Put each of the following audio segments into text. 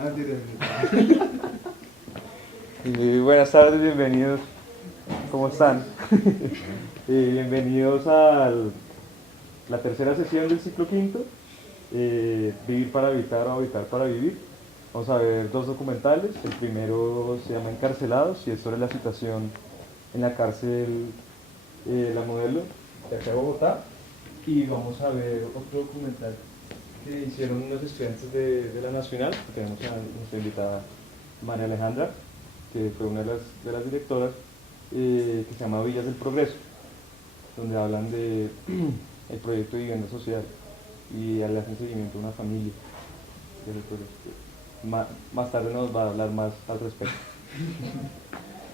Ah, tira. Buenas tardes, bienvenidos. ¿Cómo están? Bienvenidos a la tercera sesión del ciclo quinto, Vivir para Habitar o Habitar para Vivir. Vamos a ver dos documentales. El primero se llama Encarcelados y es sobre la situación en la cárcel La Modelo de acá de Bogotá. Y vamos a ver otro documental que hicieron unos estudiantes de la Nacional. Tenemos a nuestra invitada María Alejandra, que fue una de las directoras, que se llama Villas del Progreso, donde hablan de el proyecto de vivienda social y le hacen seguimiento a una familia. Más tarde nos va a hablar más al respecto.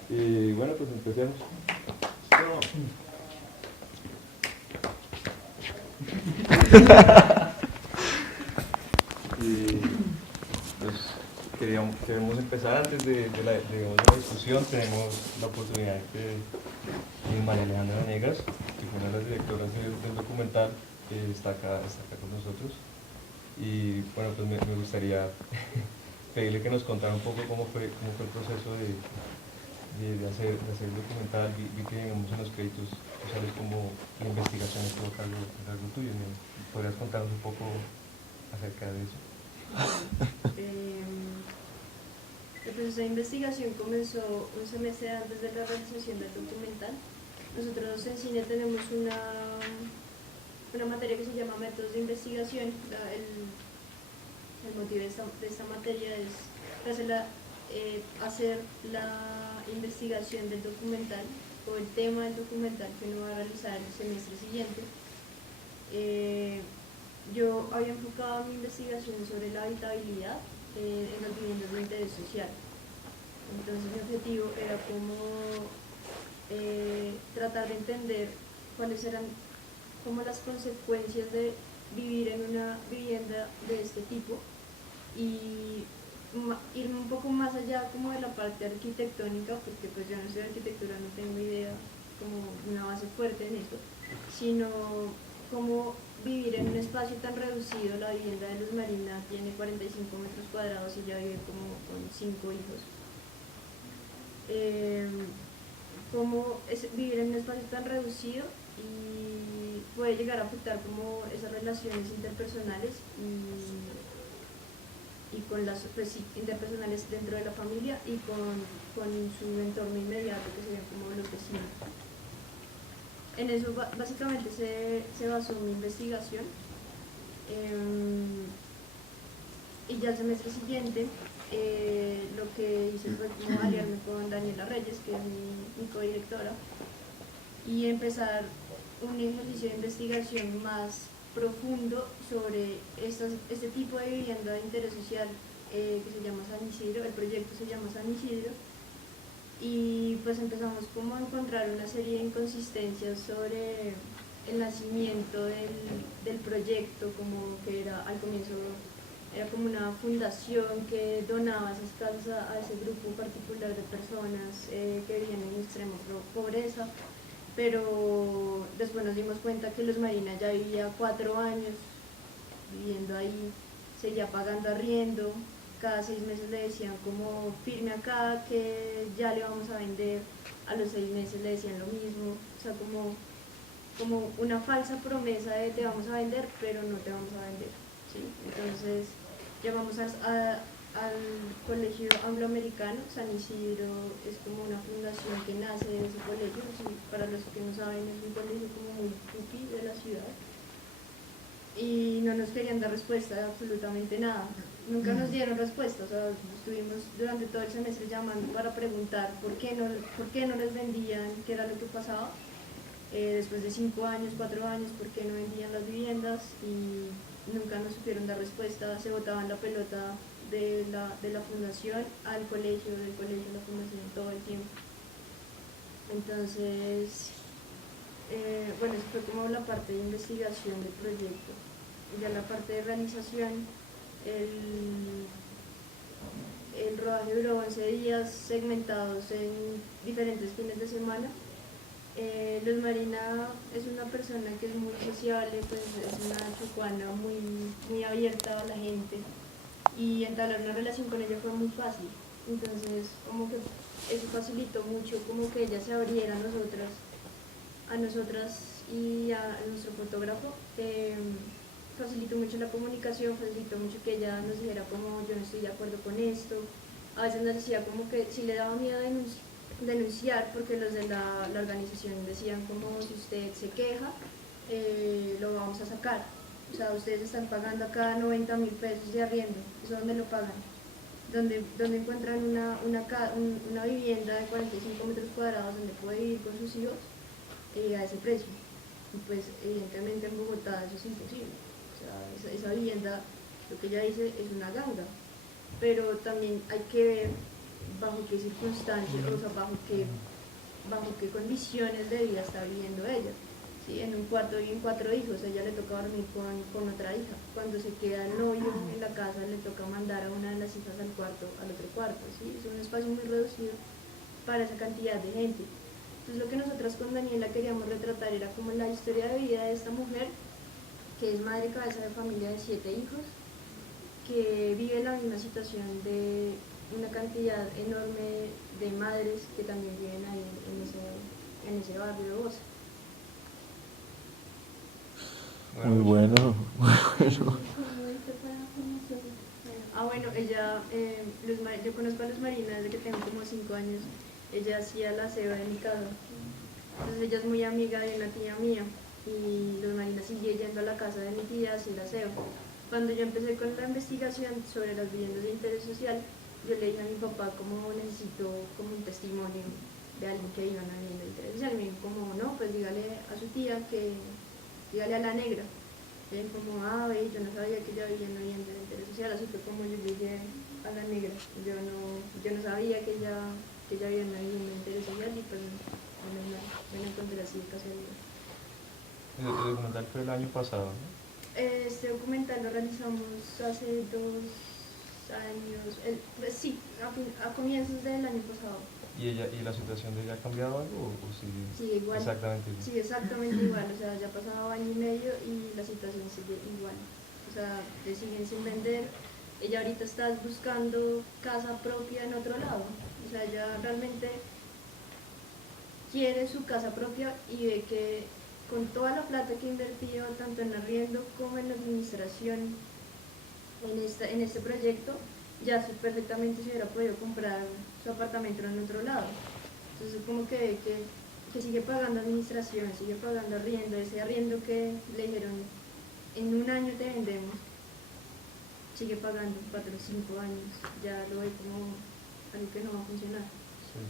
Y bueno, pues empecemos. Y pues queremos empezar antes de la discusión. Tenemos la oportunidad de María Alejandra Venegas, que fue una de las directoras del documental, que está acá con nosotros. Y bueno, pues me gustaría pedirle que nos contara un poco cómo fue el proceso de hacer el documental. Vi que digamos en los créditos tú sales como la investigación estuvo a cargo tuyo. ¿Podrías contarnos un poco acerca de eso? El proceso de investigación comenzó un semestre antes de la realización del documental. Nosotros en cine tenemos una materia que se llama métodos de investigación. El motivo de esta materia es hacer la investigación del documental o el tema del documental que uno va a realizar el semestre siguiente. Yo había enfocado mi investigación sobre la habitabilidad en las viviendas de interés social. Entonces mi objetivo era como tratar de entender cuáles eran como las consecuencias de vivir en una vivienda de este tipo y ir un poco más allá como de la parte arquitectónica, porque pues yo no sé de arquitectura, no tengo idea como una base fuerte en eso, sino como vivir en un espacio tan reducido. La vivienda de Luz Marina tiene 45 metros cuadrados y ella vive como con 5 hijos. Cómo vivir en un espacio tan reducido y puede llegar a afectar como esas relaciones interpersonales y con las interpersonales dentro de la familia y con su entorno inmediato, que serían como los vecinos. En eso básicamente se basó mi investigación. Y ya el semestre siguiente lo que hice fue como aliarme con Daniela Reyes, que es mi codirectora, y empezar un ejercicio de investigación más profundo sobre este tipo de vivienda de interés social que se llama San Isidro. El proyecto se llama San Isidro, y pues empezamos como a encontrar una serie de inconsistencias sobre el nacimiento del proyecto, como que era al comienzo era como una fundación que donaba esas casas a ese grupo particular de personas que vivían en extrema pobreza, pero después nos dimos cuenta que Luz Marina ya vivía 4 años viviendo ahí, seguía pagando arriendo, cada 6 meses le decían como firme acá que ya le vamos a vender, a los 6 meses le decían lo mismo, o sea como una falsa promesa de te vamos a vender, pero no te vamos a vender, ¿sí? Entonces llamamos al colegio angloamericano. San Isidro es como una fundación que nace de ese colegio, ¿sí? Para los que no saben, es un colegio como muy pupi de la ciudad, y no nos querían dar respuesta de absolutamente nada. Nunca nos dieron respuesta. O sea, estuvimos durante todo el semestre llamando para preguntar por qué no les vendían, qué era lo que pasaba. Después de 5 años, 4 años, por qué no vendían las viviendas, y nunca nos supieron dar respuesta. Se botaban la pelota de la fundación al colegio, del colegio a la fundación todo el tiempo. Entonces, bueno, eso fue como la parte de investigación del proyecto. Y ya la parte de realización, el rodaje duró 11 días segmentados en diferentes fines de semana. Luz Marina es una persona que es muy sociable, pues es una chocuana muy, muy abierta a la gente, y entablar una relación con ella fue muy fácil. Entonces, como que eso facilitó mucho, como que ella se abriera a nosotras y a nuestro fotógrafo. Facilitó mucho la comunicación, facilitó mucho que ella nos dijera como yo no estoy de acuerdo con esto. A veces nos decía como que si le daba miedo denunciar, porque los de la organización decían como si usted se queja, lo vamos a sacar. O sea, ustedes están pagando acá 90.000 pesos de arriendo, ¿eso dónde lo pagan? Donde encuentran una vivienda de 45 metros cuadrados donde puede vivir con sus hijos a ese precio. Y pues evidentemente en Bogotá eso es imposible. O sea, esa vivienda, lo que ella dice, es una ganga. Pero también hay que ver bajo qué circunstancias, o sea, bajo qué condiciones de vida está viviendo ella. ¿Sí? En un cuarto viven 4 hijos, a ella le toca dormir con otra hija. Cuando se queda el novio en la casa, le toca mandar a una de las hijas al otro cuarto. ¿Sí? Es un espacio muy reducido para esa cantidad de gente. Entonces lo que nosotras con Daniela queríamos retratar era como la historia de vida de esta mujer, que es madre cabeza de familia de 7 hijos, que vive la misma situación de una cantidad enorme de madres que también viven ahí en ese barrio de Bosa. Muy bueno, muy bueno. Bueno, ella, yo conozco a Luz Marina desde que tengo como 5 años. Ella hacía la aseo de mi casa. Entonces ella es muy amiga de una tía mía y Luz Marina sigue yendo a la casa de mi tía a hacer aseo. Cuando yo empecé con la investigación sobre las viviendas de interés social, yo le dije a mi papá cómo necesito como un testimonio de alguien que viva en una vivienda de interés social. Y me dijo como, no, pues dígale a su tía dígale a la negra. Y él como, yo no sabía que ella vivía en una vivienda de interés social, así fue como yo llegué a la negra. Yo no sabía que ella vivía en una vivienda de interés social y pues me la encontré así de casualidad. El documental fue el año pasado, ¿no? Este documental lo realizamos hace 2 años, pues sí, a comienzos del año pasado. ¿Y la situación de ella ha cambiado algo o sigue Sigue igual. exactamente igual? Sigue exactamente igual, o sea, ya ha pasado año y medio y la situación sigue igual. O sea, le siguen sin vender. Ella ahorita está buscando casa propia en otro lado. O sea, ella realmente quiere su casa propia y ve que con toda la plata que ha invertido tanto en arriendo como en la administración en este proyecto, ya perfectamente se hubiera podido comprar su apartamento en otro lado. Entonces como que sigue pagando administración, sigue pagando arriendo, ese arriendo que le dijeron en un año te vendemos, sigue pagando 4 o 5 años, ya lo ve como algo que no va a funcionar. Sí.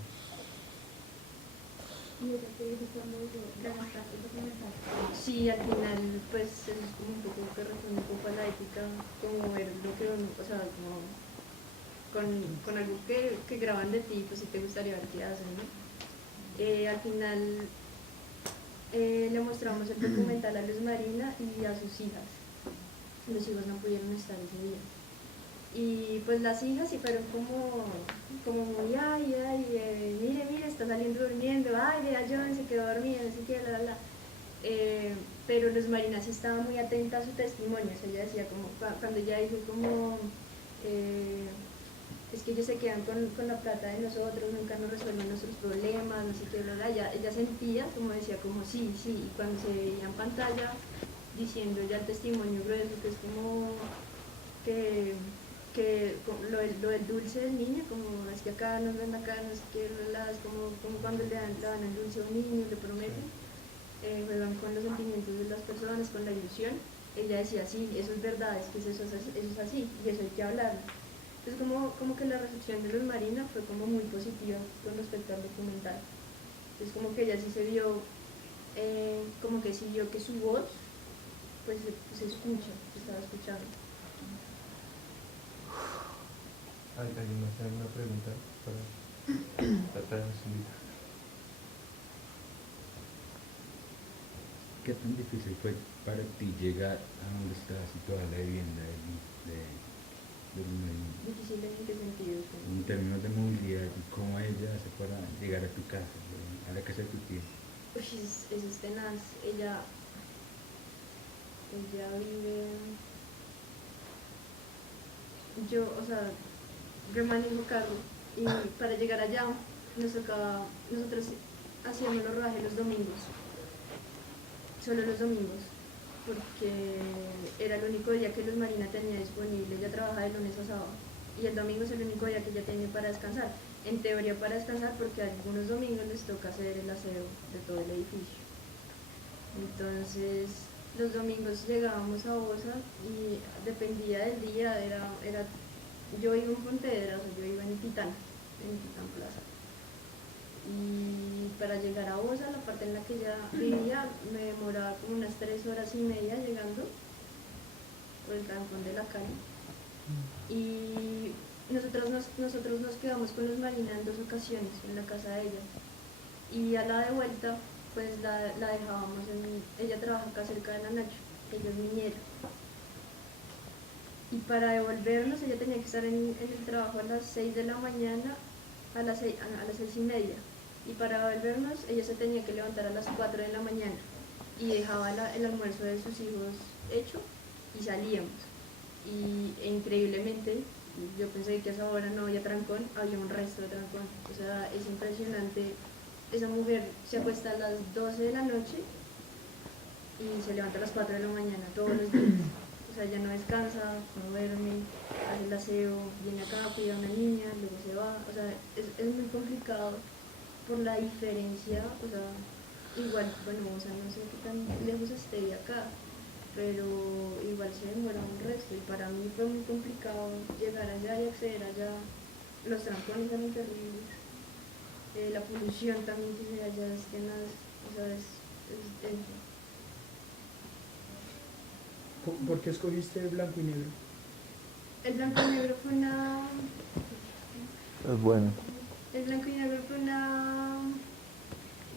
¿Y eso que estamos gastaste documental? Sí, al final pues es como un poco que responde un poco a la ética, como ver lo que uno, o sea, como con algo que graban de ti, pues si te gustaría ver qué hacen, ¿no? Al final le mostramos el documental a Luz Marina y a sus hijas. Los hijos no pudieron estar ese día. Y pues las hijas sí fueron como muy, mire, está saliendo durmiendo, vea John, se quedó dormida, no sé qué, pero Luz Marina sí estaba muy atenta a su testimonio. O sea, ella decía como, cuando ella dijo como, es que ellos se quedan con la plata de nosotros, nunca nos resuelven nuestros problemas, no sé qué, ella sentía, como decía, como sí, y cuando se veía en pantalla diciendo ya el testimonio grueso, que es como que lo del dulce del niño, como es que acá nos ven acá, no sé qué, como cuando le dan el dulce a un niño, le prometen, juegan con los sentimientos de las personas, con la ilusión. Ella decía, sí, eso es verdad, es que eso es así, y eso hay que hablarlo. Entonces como que la recepción de Luz Marina fue como muy positiva con respecto al documental. Entonces como que ella sí se vio, como que sí vio que su voz pues se escucha, se estaba escuchando. ¿Alguien más tiene alguna pregunta para tratar de explicar? ¿Qué tan difícil fue para ti llegar a donde está situada la vivienda de Marina? ¿Difícil en qué sentido? En términos de movilidad, ¿cómo ella hace para llegar a tu casa, a la casa de tu tía? Eso es tenaz. Ella vive, yo, o sea, yo manejo carro y para llegar allá nos tocaba, nosotros hacíamos los rodajes los domingos, solo los domingos, porque era el único día que Luz Marina tenía disponible. Ella trabaja de lunes a sábado y el domingo es el único día que ella tiene para descansar. En teoría para descansar, porque algunos domingos les toca hacer el aseo de todo el edificio. Entonces los domingos llegábamos a Osa y dependía del día, yo iba en Pontevedra, o sea, yo iba en Titán Plaza. Y para llegar a Osa, la parte en la que ella vivía, me demoraba como unas 3 horas y media llegando por el trancón de la calle. Y nosotros nos quedamos con Luz Marina en 2 ocasiones en la casa de ella. Y a la de vuelta, pues la dejábamos ella trabaja acá cerca de la Nacho, ella es niñera. Y para devolvernos, ella tenía que estar en el trabajo a las 6 de la mañana, a las 6:30. Y para devolvernos, ella se tenía que levantar a las 4 de la mañana y dejaba el almuerzo de sus hijos hecho y salíamos. E increíblemente, yo pensé que a esa hora no había trancón, había un resto de trancón. O sea, es impresionante. Esa mujer se acuesta a las 12 de la noche y se levanta a las 4 de la mañana todos los días. O sea, ella no descansa, no duerme, hace el aseo, viene acá, cuida a una niña, luego se va. O sea, es muy complicado por la diferencia. O sea, igual, bueno, o sea, no sé qué tan lejos esté de acá, pero igual se demora un resto. Y para mí fue muy complicado llegar allá y acceder allá. Los trancones eran terribles. La polución también que se ve allá es tenaz. O sea, es denso. ¿Por qué escogiste el blanco y negro? El blanco y negro fue una... Es bueno. El blanco y negro fue una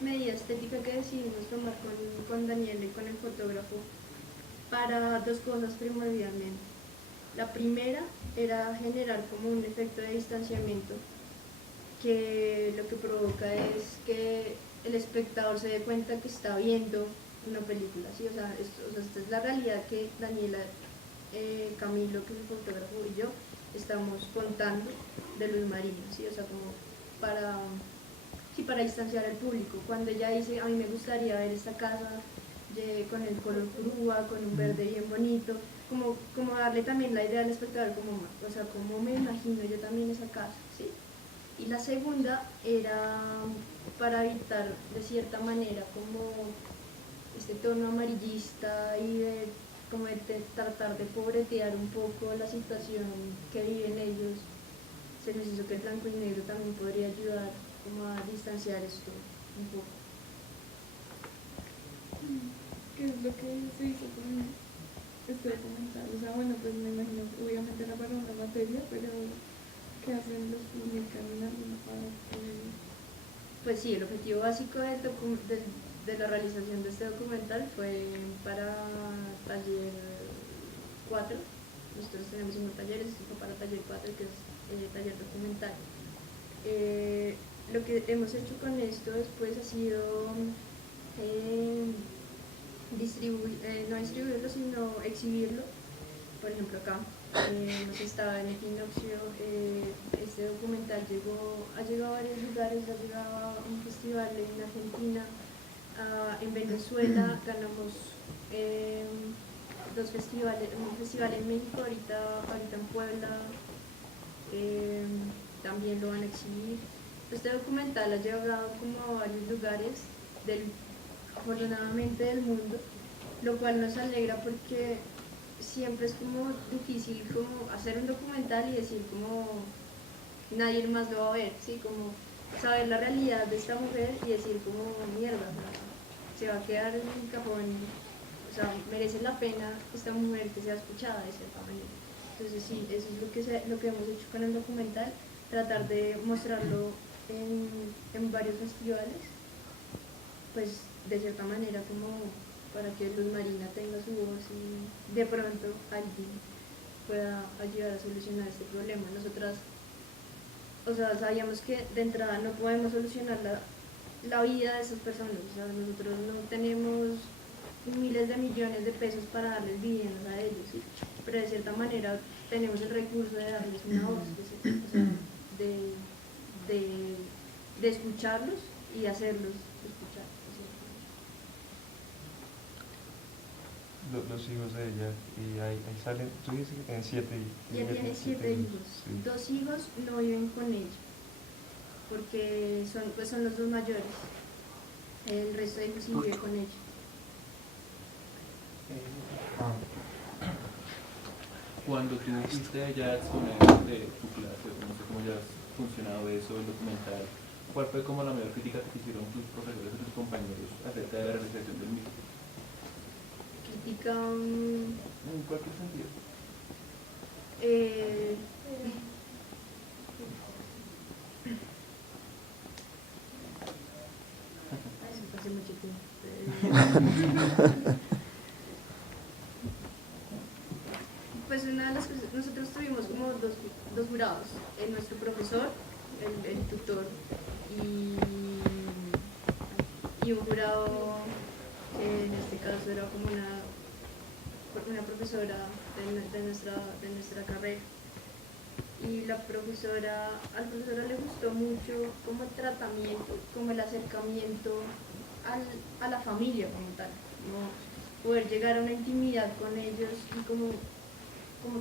medida estética que decidimos tomar con Daniel y con el fotógrafo para 2 cosas primordialmente. La primera era generar como un efecto de distanciamiento que lo que provoca es que el espectador se dé cuenta que está viendo una película, ¿sí? O sea, esta es la realidad que Daniela, Camilo, que es el fotógrafo, y yo estamos contando de Luz Marina, ¿sí? O sea, como para distanciar al público. Cuando ella dice, a mí me gustaría ver esta casa con el color grúa, con un verde bien bonito, como darle también la idea al espectador, o sea, como me imagino yo también esa casa, ¿sí? Y la segunda era para evitar de cierta manera como este tono amarillista y como de tratar de pobretear un poco la situación que viven ellos. Se nos hizo que el blanco y negro también podría ayudar como a distanciar esto un poco. ¿Qué es lo que se hizo con este documental? O sea, bueno, pues me imagino, obviamente era para una materia, pero ¿qué hacen los publican en alguna parte? Pues sí, el objetivo básico de la realización de este documental fue para taller 4. Nosotros tenemos 5 talleres, esto fue para taller 4, que es taller documental. Lo que hemos hecho con esto después ha sido no distribuirlo, sino exhibirlo. Por ejemplo, acá hemos estado en Equinoccio. Este documental ha llegado a varios lugares, ha llegado a un festival en Argentina, en Venezuela ganamos 2 festivales, un festival en México, ahorita en Puebla, también lo van a exhibir. Este documental ha llegado como a varios lugares afortunadamente del mundo, lo cual nos alegra porque siempre es como difícil como hacer un documental y decir como nadie más lo va a ver, ¿sí? Como saber la realidad de esta mujer y decir como mierda, o sea, se va a quedar en un cajón, o sea, merece la pena esta mujer que sea escuchada de cierta manera. Entonces sí, eso es lo que hemos hecho con el documental, tratar de mostrarlo en varios festivales, pues de cierta manera como para que Luz Marina tenga su voz y de pronto alguien pueda ayudar a solucionar este problema. Nosotras, o sea, sabíamos que de entrada no podemos solucionar la vida de esas personas, o sea, nosotros no tenemos miles de millones de pesos para darles viviendas a ellos, ¿sí? Pero de cierta manera tenemos el recurso de darles una voz, o sea, de escucharlos y hacerlos escuchar. Los hijos de ella, y ahí salen, tú dices que tienen 7 hijos. Ella tiene 7 hijos, Sí. 2 hijos no viven con ella, porque son los 2 mayores, el resto de hijos sí vive con ella. Cuando tú fuiste allá a exponer de tu clase, no sé cómo ya has funcionado eso, el documental, ¿cuál fue como la mayor crítica que te hicieron tus profesores y tus compañeros acerca de la realización del mismo? Crítica, En cualquier sentido. Eso fue hace mucho tiempo. Pues una de las cosas, nosotros tuvimos como dos jurados, nuestro profesor, el tutor, y un jurado que en este caso era como una profesora de nuestra carrera. Y al profesor le gustó mucho como el tratamiento, como el acercamiento a la familia como tal, ¿no? Poder llegar a una intimidad con ellos y como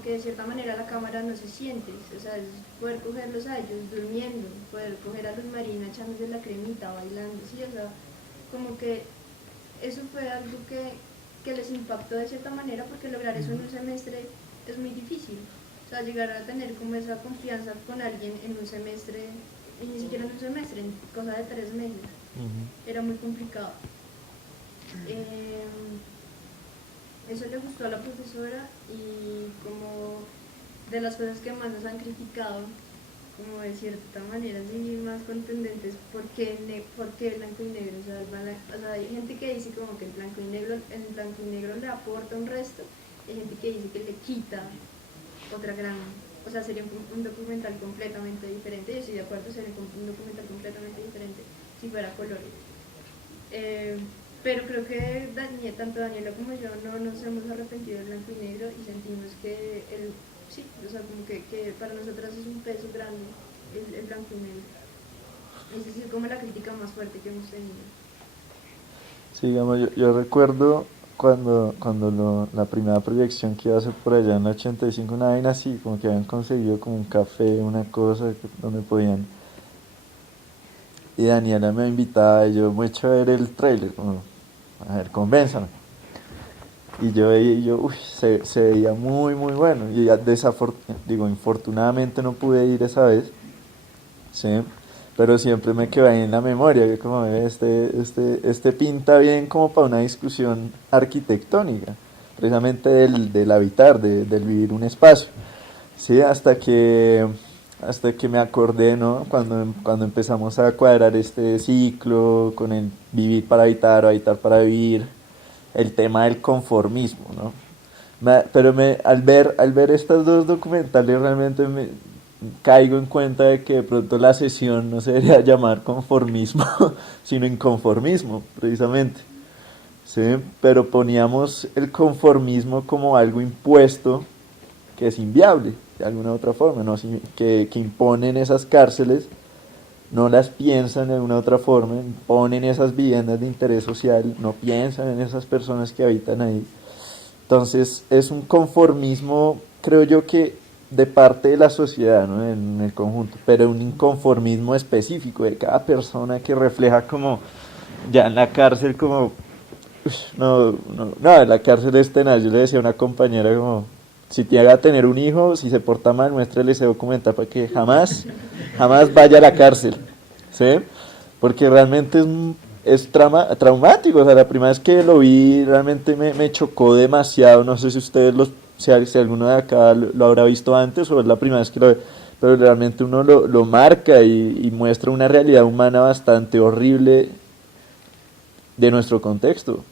que de cierta manera la cámara no se siente, o sea, es poder cogerlos a ellos durmiendo, poder coger a Luz Marina echándose la cremita, bailando, sí, o sea, como que eso fue algo que les impactó de cierta manera, porque lograr eso en un semestre es muy difícil, o sea, llegar a tener como esa confianza con alguien en un semestre, y ni siquiera en un semestre, en cosa de 3 meses, era muy complicado. Eso le gustó a la profesora, y como de las cosas que más nos han criticado, como de cierta manera así más contundentes, ¿por qué blanco y negro? O sea, hay gente que dice como que el blanco y negro le aporta un resto, hay gente que dice que le quita otra gran, o sea, sería un documental completamente diferente. Yo estoy de acuerdo, sería un documental completamente diferente si fuera colores. Pero creo que tanto Daniela como yo no nos hemos arrepentido del blanco y negro, y sentimos que sí, o sea, como que para nosotras es un peso grande el blanco y negro. Esa es como la crítica más fuerte que hemos tenido. Sí, digamos, yo recuerdo la primera proyección que iba a hacer por allá en la 85, una vaina así, como que habían conseguido como un café, una cosa donde podían. Y Daniela me invitaba y yo me eché a ver el trailer, como, a ver, convénzame. Y yo veía, uy, se veía muy, muy bueno. Y ya infortunadamente no pude ir esa vez, ¿sí? Pero siempre me quedó ahí en la memoria, que como este pinta bien como para una discusión arquitectónica, precisamente del habitar, del vivir un espacio, ¿sí? Hasta que me acordé, ¿no? Cuando empezamos a cuadrar este ciclo con el vivir para habitar o habitar para vivir, el tema del conformismo, ¿no? Pero al ver estos dos documentales realmente caigo en cuenta de que de pronto la sesión no se debería llamar conformismo, sino inconformismo, precisamente, ¿sí? Pero poníamos el conformismo como algo impuesto que es inviable, de alguna u otra forma, ¿no? que imponen esas cárceles, no las piensan de alguna u otra forma, imponen esas viviendas de interés social, no piensan en esas personas que habitan ahí. Entonces es un conformismo, creo yo, que de parte de la sociedad, ¿no? En el conjunto, pero un inconformismo específico de cada persona que refleja como ya en la cárcel como no, la cárcel es tenaz. Yo le decía a una compañera como, si te haga tener un hijo, si se porta mal, muéstrele ese documental para que jamás vaya a la cárcel, ¿sí? Porque realmente es traumático. O sea, la primera vez que lo vi realmente me chocó demasiado. No sé si ustedes si alguno de acá lo habrá visto antes o es la primera vez que lo ve, pero realmente uno lo marca y muestra una realidad humana bastante horrible de nuestro contexto.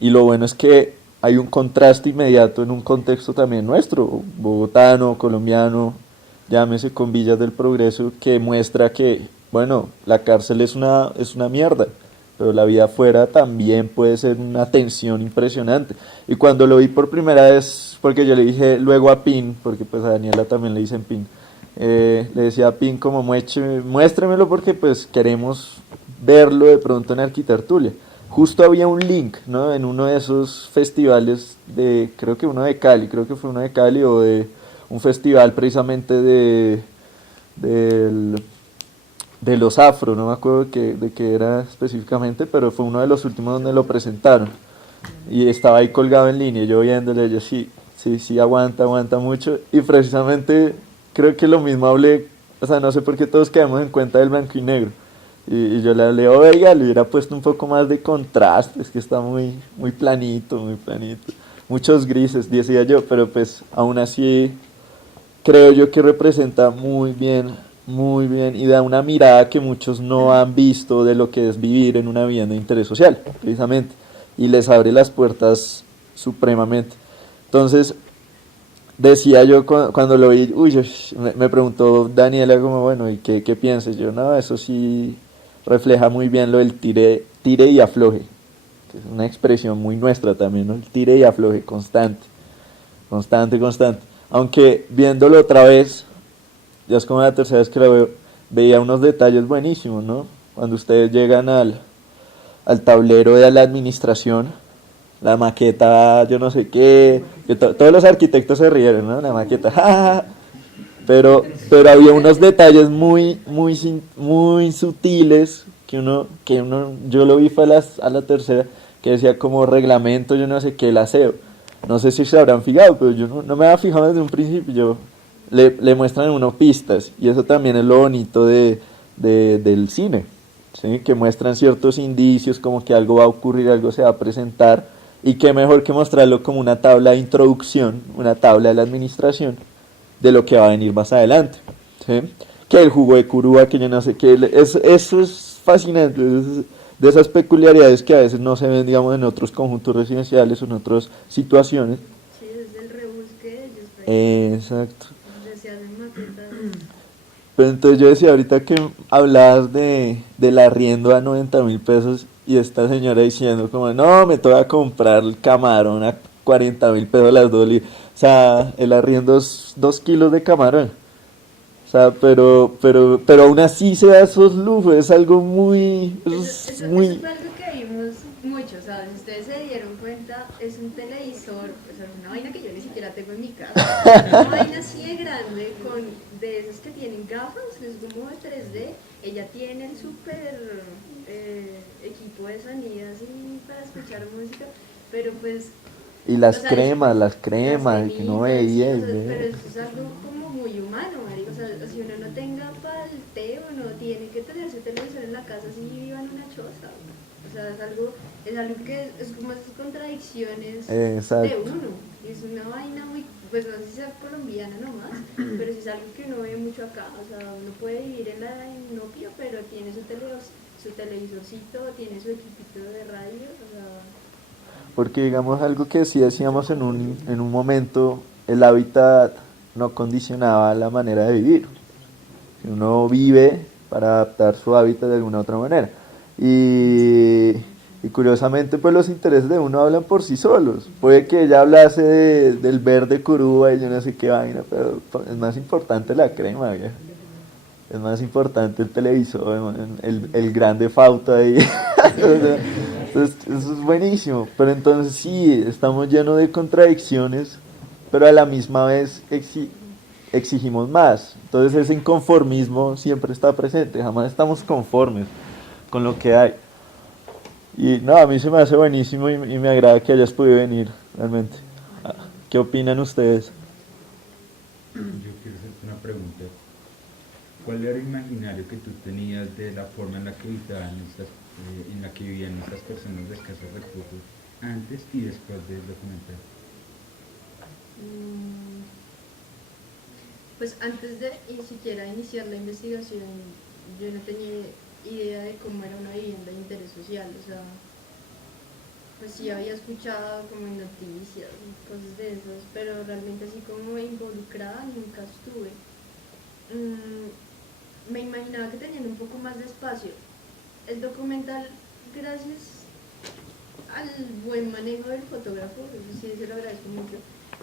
Y lo bueno es que hay un contraste inmediato en un contexto también nuestro, bogotano, colombiano, llámese con Villas del Progreso, que muestra que, bueno, la cárcel es una mierda, pero la vida afuera también puede ser una tensión impresionante. Y cuando lo vi por primera vez, porque yo le dije luego a Pin, porque pues a Daniela también le dicen Pin, le decía a Pin como muéstremelo porque pues queremos verlo de pronto en Arquitertulia. Justo había un link, ¿no? En uno de esos festivales de, creo que uno de Cali, creo que fue uno de Cali o de un festival precisamente del- de los afro, no me acuerdo de qué era específicamente, pero fue uno de los últimos donde lo presentaron. Y estaba ahí colgado en línea, yo viéndole, yo sí, sí, sí, aguanta mucho. Y precisamente creo que lo mismo hablé, o sea, no sé por qué todos quedamos en cuenta del blanco y negro. Y yo le hablé, oiga, le hubiera puesto un poco más de contraste, es que está muy planito, muy planito. Muchos grises, decía yo, pero pues aún así creo yo que representa muy bien, y da una mirada que muchos no han visto de lo que es vivir en una vivienda de interés social, precisamente, y les abre las puertas supremamente. Entonces, decía yo cuando lo vi, uy, me preguntó Daniela como, bueno, ¿y qué piensas? Yo, no, eso sí refleja muy bien lo del tire y afloje, que es una expresión muy nuestra también, ¿no? El tire y afloje, constante. Aunque viéndolo otra vez, ya es como la tercera vez que lo veo, veía unos detalles buenísimos, ¿no? Cuando ustedes llegan al tablero de la administración, la maqueta, yo no sé qué, que todos los arquitectos se rieron, ¿no? La maqueta, jajaja. Pero había unos detalles muy sutiles yo lo vi fue a la tercera, que decía como reglamento, yo no sé qué, el aseo. No sé si se habrán fijado, pero yo no me había fijado desde un principio. Le muestran a uno pistas, y eso también es lo bonito del cine, ¿sí? Que muestran ciertos indicios, como que algo va a ocurrir, algo se va a presentar, y qué mejor que mostrarlo como una tabla de introducción, una tabla de la administración de lo que va a venir más adelante, ¿sí? Que el jugo de curúa, que yo no sé qué, eso es fascinante, de esas peculiaridades que a veces no se ven, digamos, en otros conjuntos residenciales o en otras situaciones. Sí, desde el rebusque de ellos, prácticamente. Exacto. Donde se hacen maquetas. Pero entonces yo decía, ahorita que hablabas del arriendo a 90.000 pesos, y esta señora diciendo como, no, me toca comprar el camarón a 40.000 pesos las 2 libras. O sea, el arriendo es 2 kilos de camarón. O sea, pero aún así se da esos lujos, es algo Eso fue algo que vimos mucho, ¿sabes? Si ustedes se dieron cuenta, es un televisor, pues es una vaina que yo ni siquiera tengo en mi casa. Una vaina así de grande, de esas que tienen gafas, que es como de 3D. Ella tiene el súper equipo de sonido así para escuchar música, pero pues... Y o sea, las cremas, que no veía. sí, o sea, pero eso es algo como muy humano, marico. O sea, si uno no tenga para el té, uno tiene que tener su televisor en la casa si viva en una choza. O sea, es algo que es como esas contradicciones de uno. Y es una vaina muy, pues no sé si sea colombiana nomás, pero sí es algo que uno ve mucho acá. O sea, uno puede vivir en la inopia, pero tiene su televisorcito, tiene su equipito de radio, o sea... Porque digamos algo que sí decíamos en un momento, el hábitat no condicionaba la manera de vivir. Uno vive para adaptar su hábitat de alguna otra manera. Y curiosamente, pues los intereses de uno hablan por sí solos. Puede que ella hablase del verde curúa y yo no sé qué vaina, pero es más importante la crema, vieja. Es más importante el televisor, el grande Fauto ahí. Entonces, eso es buenísimo. Pero entonces sí, estamos llenos de contradicciones, pero a la misma vez exigimos más. Entonces ese inconformismo siempre está presente, jamás estamos conformes con lo que hay. Y no, a mí se me hace buenísimo, y me agrada que hayas podido venir, realmente. ¿Qué opinan ustedes? Yo quiero hacerte una pregunta. ¿Cuál era el imaginario que tú tenías de la forma en la que en la que vivían estas personas de escasos recursos antes y después del documental? Pues antes de ni siquiera iniciar la investigación, yo no tenía idea de cómo era una vivienda de interés social. O sea, pues sí había escuchado como en noticias y cosas de esas, pero realmente así como involucrada nunca estuve. Me imaginaba que tenían un poco más de espacio. El documental gracias al buen manejo del fotógrafo, eso sí se lo agradezco mucho,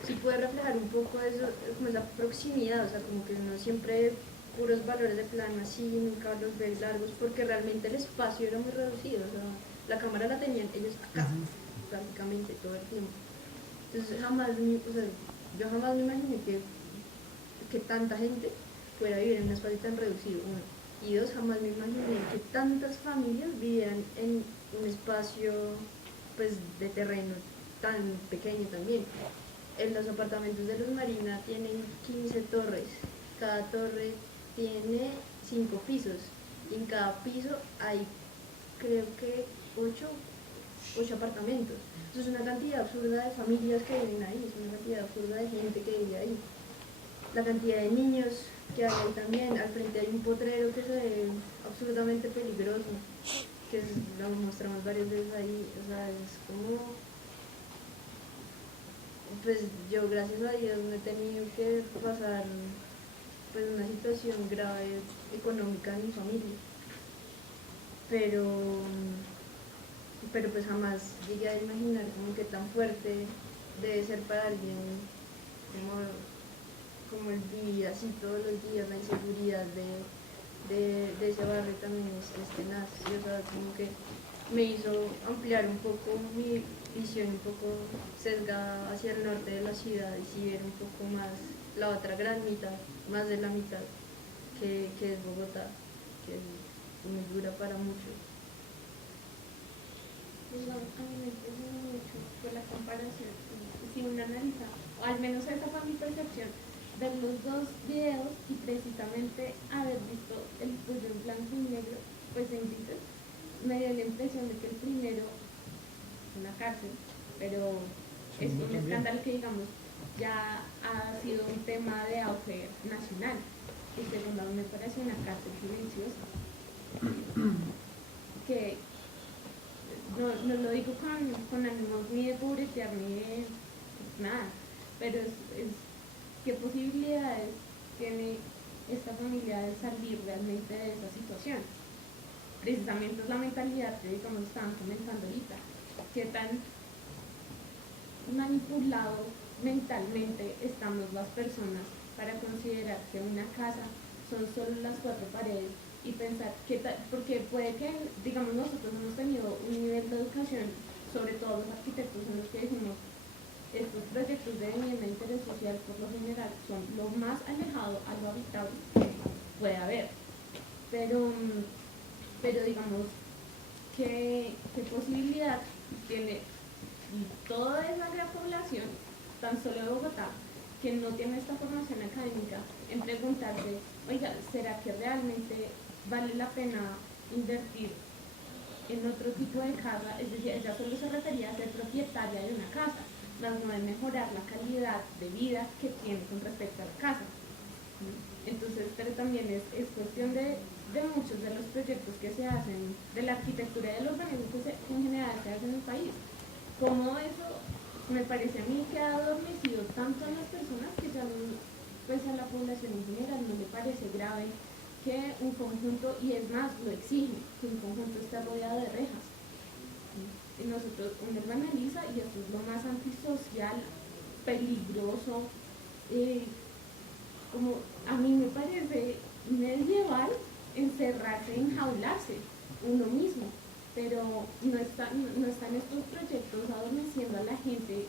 sí puede reflejar un poco eso, como esa proximidad, o sea, como que uno siempre puros valores de plano así, nunca los ve largos, porque realmente el espacio era muy reducido, o sea, la cámara la tenían ellos acá, prácticamente todo el tiempo. Entonces o sea, yo jamás me imaginé que tanta gente pudiera vivir en un espacio tan reducido, uno. Y dos, jamás me imaginé que tantas familias vivieran en un espacio pues de terreno tan pequeño también. En los apartamentos de Luz Marina tienen 15 torres, cada torre tiene 5 pisos y en cada piso hay creo que 8 apartamentos. Eso es una cantidad absurda de familias que viven ahí, es una cantidad absurda de gente que vive ahí. La cantidad de niños que hay ahí también, al frente hay un potrero que se ve absurdamente peligroso, que lo mostramos varias veces ahí, o sea, es como, pues yo gracias a Dios no he tenido que pasar pues una situación grave económica en mi familia, pero pues jamás llegué a imaginar como que tan fuerte debe ser para alguien como el vivir así todos los días, la inseguridad de ese barrio también es tenaz, ¿sí? O sea, como que me hizo ampliar un poco mi visión, un poco sesgada hacia el norte de la ciudad y sí ver un poco más la otra gran mitad, más de la mitad, que es Bogotá, que es muy dura para muchos. No, a mí me impresiona mucho por la comparación. Si uno analiza, o al menos esa fue mi percepción, ver los dos videos y precisamente haber visto el tuyo en blanco y negro, pues en grises, me dio la impresión de que el primero es una cárcel, pero es un escándalo que digamos ya ha sido un tema de auge nacional. Y segundo, me parece una cárcel silenciosa, que no lo digo con ánimos ni de pobretear ni de nada, pero es qué posibilidades tiene esta familia de salir realmente de esa situación. Precisamente es la mentalidad que digamos estaban comentando ahorita, qué tan manipulado mentalmente estamos las personas para considerar que una casa son solo las 4 paredes y pensar que porque puede que, digamos, nosotros hemos tenido un nivel de educación, sobre todo los arquitectos en los que dijimos, estos proyectos de vivienda de interés social por lo general son lo más alejado a lo habitable que puede haber. Pero digamos, ¿qué posibilidad tiene toda esa gran población, tan solo de Bogotá, que no tiene esta formación académica, en preguntarse, oiga, ¿será que realmente vale la pena invertir en otro tipo de casa? Es decir, ella solo se refería a ser propietaria de una casa, más no de mejorar la calidad de vida que tiene con respecto a la casa. Entonces, pero también es cuestión de muchos de los proyectos que se hacen, de la arquitectura y de los urbanismos que en general se hacen en el país. Como eso me parece a mí que ha adormecido tanto a las personas que ya no, pues a la población en general no le parece grave que un conjunto, y es más, lo exige, que un conjunto esté rodeado de rejas. Y nosotros, uno lo analiza y esto es lo más antisocial, peligroso, como a mí me parece medieval encerrarse, enjaularse uno mismo, pero no están estos proyectos adormeciendo a la gente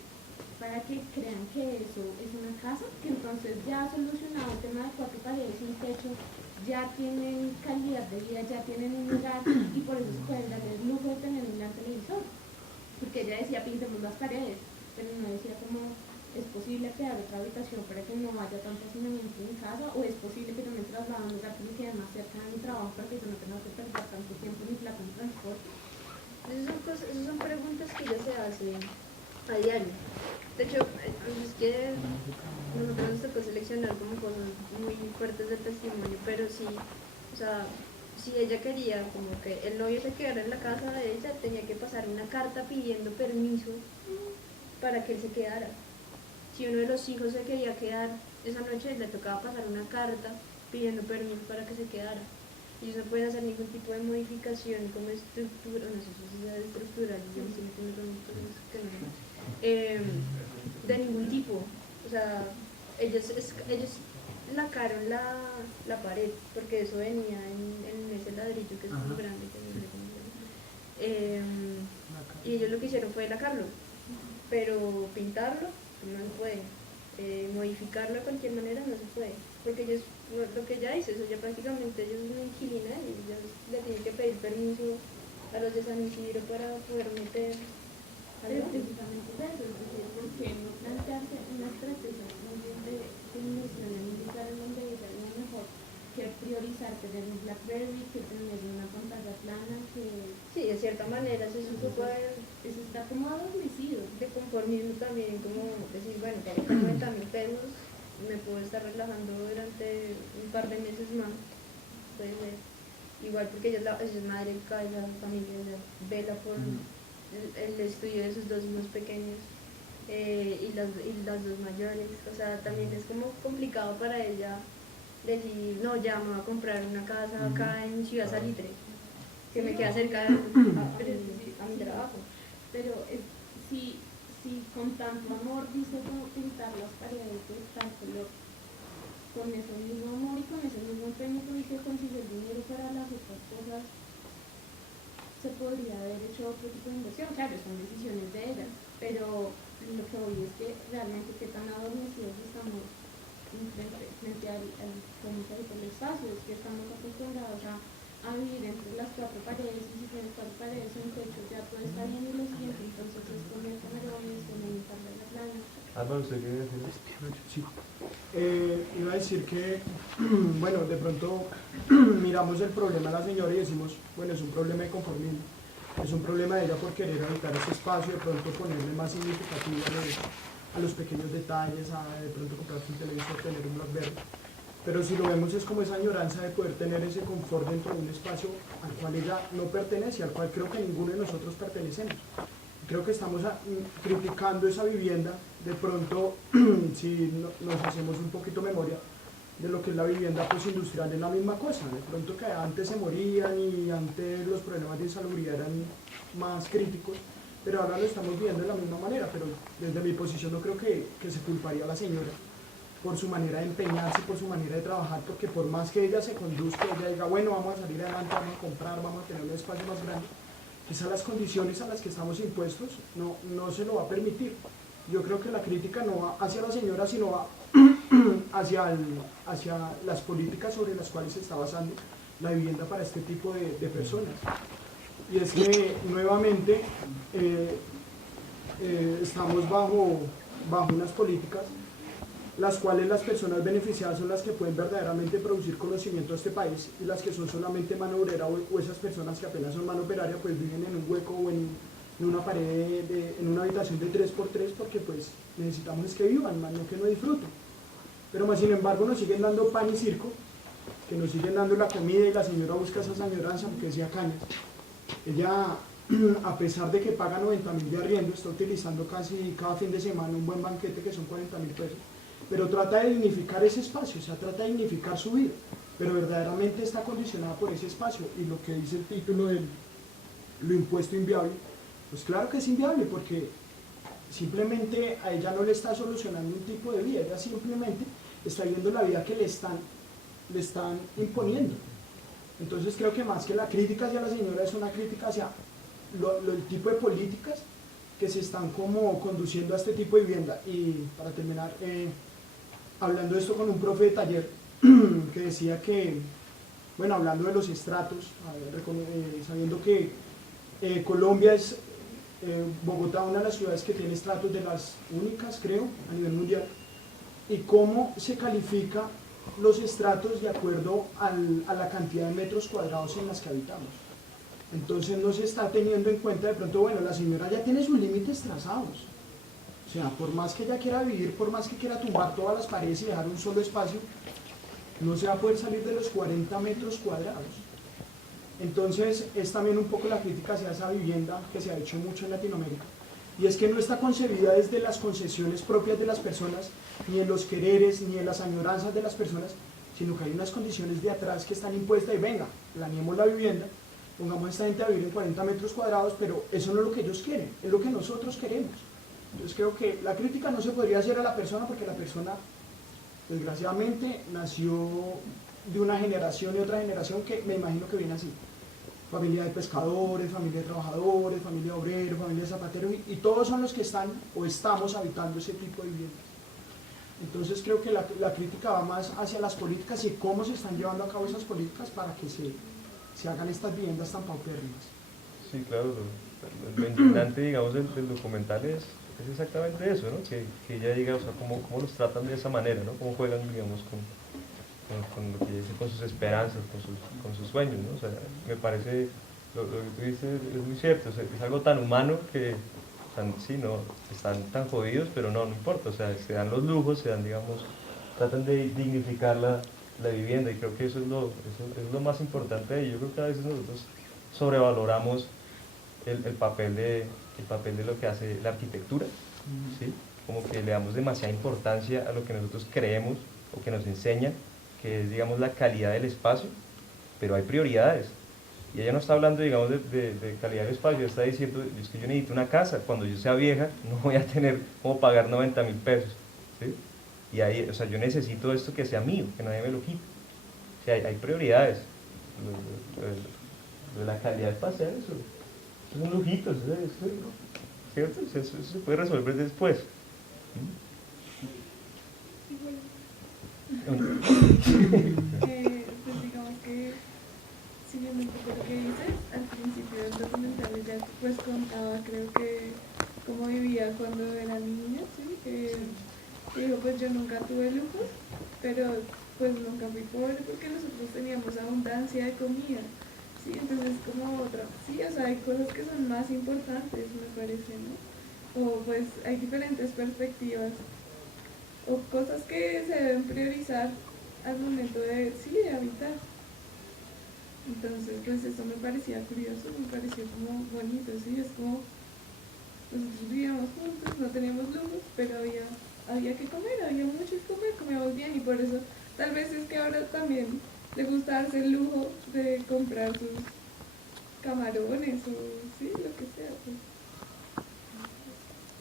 para que crean que eso es una casa, que entonces ya ha solucionado el tema de 4 paredes y un techo, ya tienen calidad de vida, ya tienen un lugar y por eso se pueden dar el lujo de tener un gran televisor, porque ella decía pintemos las paredes, pero no decía cómo es posible crear otra habitación para que no haya tanto hacinamiento en mi casa, o es posible que yo me traslade a un lugar que me quede más cerca de mi trabajo para que yo no tenga que perder tanto tiempo ni plata en transporte. Esas son preguntas que ya se hacen a diario. De hecho, es que nosotros nos tocó seleccionar como cosas muy fuertes del testimonio, pero sí, o sea, si ella quería como que el novio se quedara en la casa de ella, tenía que pasar una carta pidiendo permiso para que él se quedara. Si uno de los hijos se quería quedar esa noche, le tocaba pasar una carta pidiendo permiso para que se quedara. ellos no pueden hacer ningún tipo de modificación como estructura, no sé si sea estructural, yo me estoy metiendo con cosas que no, de ningún tipo. O sea, ellos lacaron la pared, porque eso venía en ese ladrillo que es muy grande, que no sé cómo se llama. Y ellos lo que hicieron fue lacarlo, pero pintarlo no se puede. Modificarlo de cualquier manera no se puede, porque ellos, lo que ya dice, eso ya prácticamente ellos es una inquilina y ellos le tienen que pedir permiso a los de San Isidro para poder meter Pero algo. precisamente es eso, es decir, ¿por qué no plantearse una estrategia de inversión en un lugar en donde es algo mejor que priorizar tener un BlackBerry, que tener una pantalla plana, que Sí, de cierta manera eso es un poco eso está como adormecido? de conformismo también, como decir, bueno, pago 90.000 pesos, me puedo estar relajando durante un par de meses más, puede ser. Igual porque ella es madre de casa, familia, ella vela por el estudio de sus dos hijos pequeños y las dos mayores, o sea, también es como complicado para ella decir, no, ya me voy a comprar una casa acá en Ciudad Salitre, que me queda cerca a mi trabajo. Pero si con tanto amor dice como pintar las paredes de tal color, con ese mismo amor y con ese mismo empeño con el que consiguió el dinero para las otras cosas, se podría haber hecho otro tipo de inversión. Claro, son decisiones de ella, pero lo que voy es que realmente qué tan adormecidos estamos frente al cómo se habita el espacio, es que estamos acostumbrados a vivir entre las cuatro paredes, y si tienes cuatro paredes o un techo ya todo está bien, y lo siguiente entonces es comer camarones, comer un par de la playa. Álvaro, ¿usted quiere decir? Sí. Iba a decir que, bueno, de pronto miramos el problema a la señora y decimos, bueno, es un problema de conformismo, es un problema de ella por querer habitar ese espacio, de pronto ponerle más significativo a los pequeños detalles, a de pronto comprarse un televisor, tener un BlackBerry. Pero si lo vemos es como esa añoranza de poder tener ese confort dentro de un espacio al cual ella no pertenece, al cual creo que ninguno de nosotros pertenecemos. Creo que estamos criticando esa vivienda, de pronto, si nos hacemos un poquito memoria de lo que es la vivienda postindustrial, es la misma cosa, de pronto que antes se morían y antes los problemas de insalubridad eran más críticos, pero ahora lo estamos viendo de la misma manera, pero desde mi posición no creo que se culparía a la señora por su manera de empeñarse, por su manera de trabajar, porque por más que ella se conduzca, ella diga, bueno, vamos a salir adelante, vamos a comprar, vamos a tener un espacio más grande, quizás las condiciones a las que estamos impuestos no se lo va a permitir. Yo creo que la crítica no va hacia la señora, sino va hacia las políticas sobre las cuales se está basando la vivienda para este tipo de personas. Y es que nuevamente estamos bajo unas políticas las cuales las personas beneficiadas son las que pueden verdaderamente producir conocimiento a este país, y las que son solamente mano obrera o esas personas que apenas son mano operaria pues viven en un hueco o en una pared, en una habitación de 3x3, porque pues necesitamos es que vivan, más no que no disfruten. Pero más sin embargo nos siguen dando pan y circo, que nos siguen dando la comida, y la señora busca esa añoranza, porque decía Cañas, ella a pesar de que paga 90.000 de arriendo, está utilizando casi cada fin de semana un buen banquete que son 40.000 pesos, pero trata de dignificar ese espacio, o sea, trata de dignificar su vida, pero verdaderamente está condicionada por ese espacio. Y lo que dice el título de lo impuesto inviable, pues claro que es inviable, porque simplemente a ella no le está solucionando un tipo de vida, ella simplemente está viviendo la vida que le están imponiendo. Entonces creo que más que la crítica hacia la señora es una crítica hacia el tipo de políticas que se están como conduciendo a este tipo de vivienda. Y para terminar, hablando de esto con un profe de taller que decía que, bueno, hablando de los estratos, sabiendo que Colombia es, Bogotá, una de las ciudades que tiene estratos de las únicas, creo, a nivel mundial, y cómo se califica los estratos de acuerdo a la cantidad de metros cuadrados en las que habitamos. Entonces no se está teniendo en cuenta de pronto, bueno, la señora ya tiene sus límites trazados. O sea, por más que ella quiera vivir, por más que quiera tumbar todas las paredes y dejar un solo espacio, no se va a poder salir de los 40 metros cuadrados. Entonces es también un poco la crítica hacia esa vivienda que se ha hecho mucho en Latinoamérica. Y es que no está concebida desde las concesiones propias de las personas, ni en los quereres, ni en las añoranzas de las personas, sino que hay unas condiciones de atrás que están impuestas y venga, planeemos la vivienda, pongamos a esta gente a vivir en 40 metros cuadrados, pero eso no es lo que ellos quieren, es lo que nosotros queremos. Entonces creo que la crítica no se podría hacer a la persona porque la persona, desgraciadamente, nació de una generación y otra generación que me imagino que viene así. Familia de pescadores, familia de trabajadores, familia de obreros, familia de zapateros, y todos son los que están o estamos habitando ese tipo de viviendas. Entonces creo que la crítica va más hacia las políticas y cómo se están llevando a cabo esas políticas para que se hagan estas viviendas tan paupérrimas. Sí, claro, lo indignante, digamos, del documental es exactamente eso, ¿no? Que ella diga, o sea, cómo los tratan de esa manera, ¿no? Cómo juegan, digamos, con lo que dice, con sus esperanzas, con sus sueños, ¿no? O sea, me parece, lo que tú dices es muy cierto, o sea, es algo tan humano que, o sea, sí, no, están tan jodidos, pero no importa, o sea, se dan los lujos, se dan, digamos, tratan de dignificar la vivienda, y creo que eso es lo más importante, y yo creo que a veces nosotros sobrevaloramos el papel de lo que hace la arquitectura, ¿sí? Como que le damos demasiada importancia a lo que nosotros creemos o que nos enseñan, que es, digamos, la calidad del espacio, pero hay prioridades. Y ella no está hablando, digamos, de calidad del espacio, ella está diciendo, es que yo necesito una casa, cuando yo sea vieja no voy a tener cómo pagar 90.000 pesos, ¿sí? Y ahí, o sea, yo necesito esto que sea mío, que nadie me lo quite. O sea, hay prioridades. Lo de la calidad espacial, eso son lujitos, ¿cierto? Eso se puede resolver después. Pues digamos que, siguiendo un poco lo que dices, al principio del documental ella pues contaba, creo que, cómo vivía cuando era niña, ¿sí? Que dijo, pues yo nunca tuve lujos, pero pues nunca fui pobre porque nosotros teníamos abundancia de comida, ¿sí? Entonces como otra, sí, o sea, hay cosas que son más importantes, me parece, ¿no? O pues hay diferentes perspectivas o cosas que se deben priorizar al momento de, sí, de habitar. Entonces, pues eso me parecía curioso, me pareció como bonito, sí, es como, nosotros vivíamos juntos, no teníamos lujos, pero había que comer, había mucho que comer, comíamos bien, y por eso tal vez es que ahora también le gusta darse el lujo de comprar sus camarones o, sí, lo que sea, pues.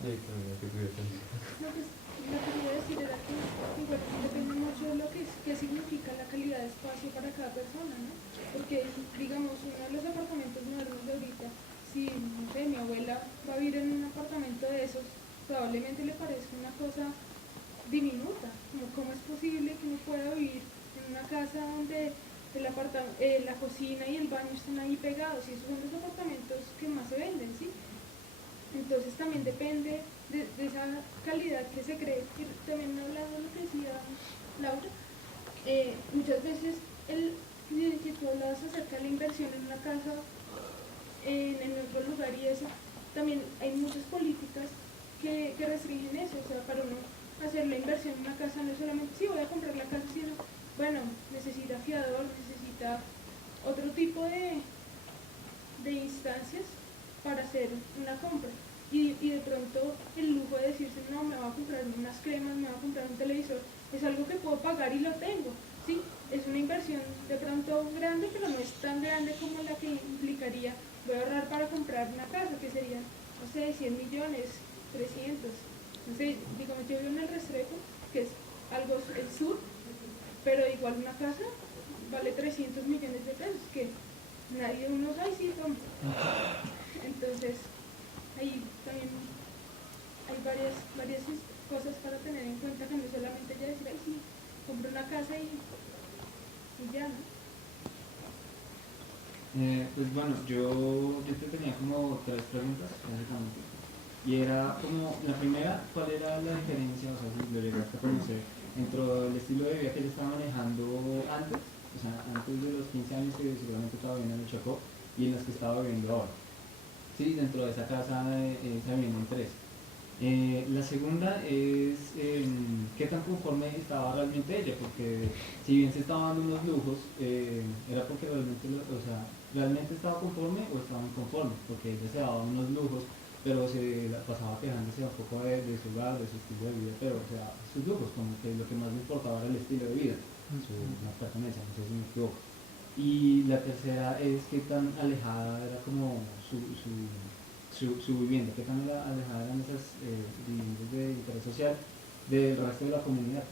No, pues, lo que quería decir era que igual depende mucho de lo qué significa la calidad de espacio para cada persona, ¿no? Porque, digamos, uno de los apartamentos modernos de ahorita, si, no sé, mi abuela va a vivir en un apartamento de esos, probablemente le parezca una cosa diminuta, como cómo es posible que uno pueda vivir en una casa donde la cocina y el baño están ahí pegados, y esos son los apartamentos que más se venden, ¿sí? Entonces también depende de esa calidad que se cree, que también hablando de lo que decía Laura, muchas veces que tú hablabas acerca de la inversión en una casa, en otro lugar y eso, también hay muchas políticas que restringen eso, o sea, para uno hacer la inversión en una casa no es solamente, sí, voy a comprar la casa, sino, bueno, necesita fiador, necesita otro tipo de instancias para hacer una compra. Y de pronto el lujo de decirse, no, me voy a comprar unas cremas, me voy a comprar un televisor, es algo que puedo pagar y lo tengo, ¿sí? Es una inversión de pronto grande, pero no es tan grande como la que implicaría, voy a ahorrar para comprar una casa, que sería, no sé, 100 millones, 300, no sé, digamos, yo vivo en el Restrepo, que es algo, el sur, pero igual una casa vale 300 millones de pesos, que nadie uno sabe si compra. Entonces, ahí también hay varias cosas para tener en cuenta, que no solamente ya decir, ay, sí, compro una casa y ya, ¿no? Pues bueno, yo te tenía como tres preguntas, básicamente. Y era como, la primera, ¿cuál era la diferencia, o sea, si lo llegaste a conocer, entre el estilo de vida que ella estaba manejando antes, o sea, antes de los 15 años que seguramente estaba viviendo en el Chocó, y en los que estaba viviendo ahora? Sí, dentro de esa casa se viven en tres. La segunda es qué tan conforme estaba realmente ella, porque si bien se estaba dando unos lujos, era porque realmente, o sea, realmente estaba conforme o estaba inconforme, porque ella se daba unos lujos pero se la pasaba quejándose un poco de su hogar, de su estilo de vida, pero o sea, sus lujos, como que lo que más le importaba era el estilo de vida, su la pertenencia, no sé si me equivoco. Y la tercera es qué tan alejada era como su vivienda, qué tan alejada eran esas viviendas de interés social del resto de la comunidad.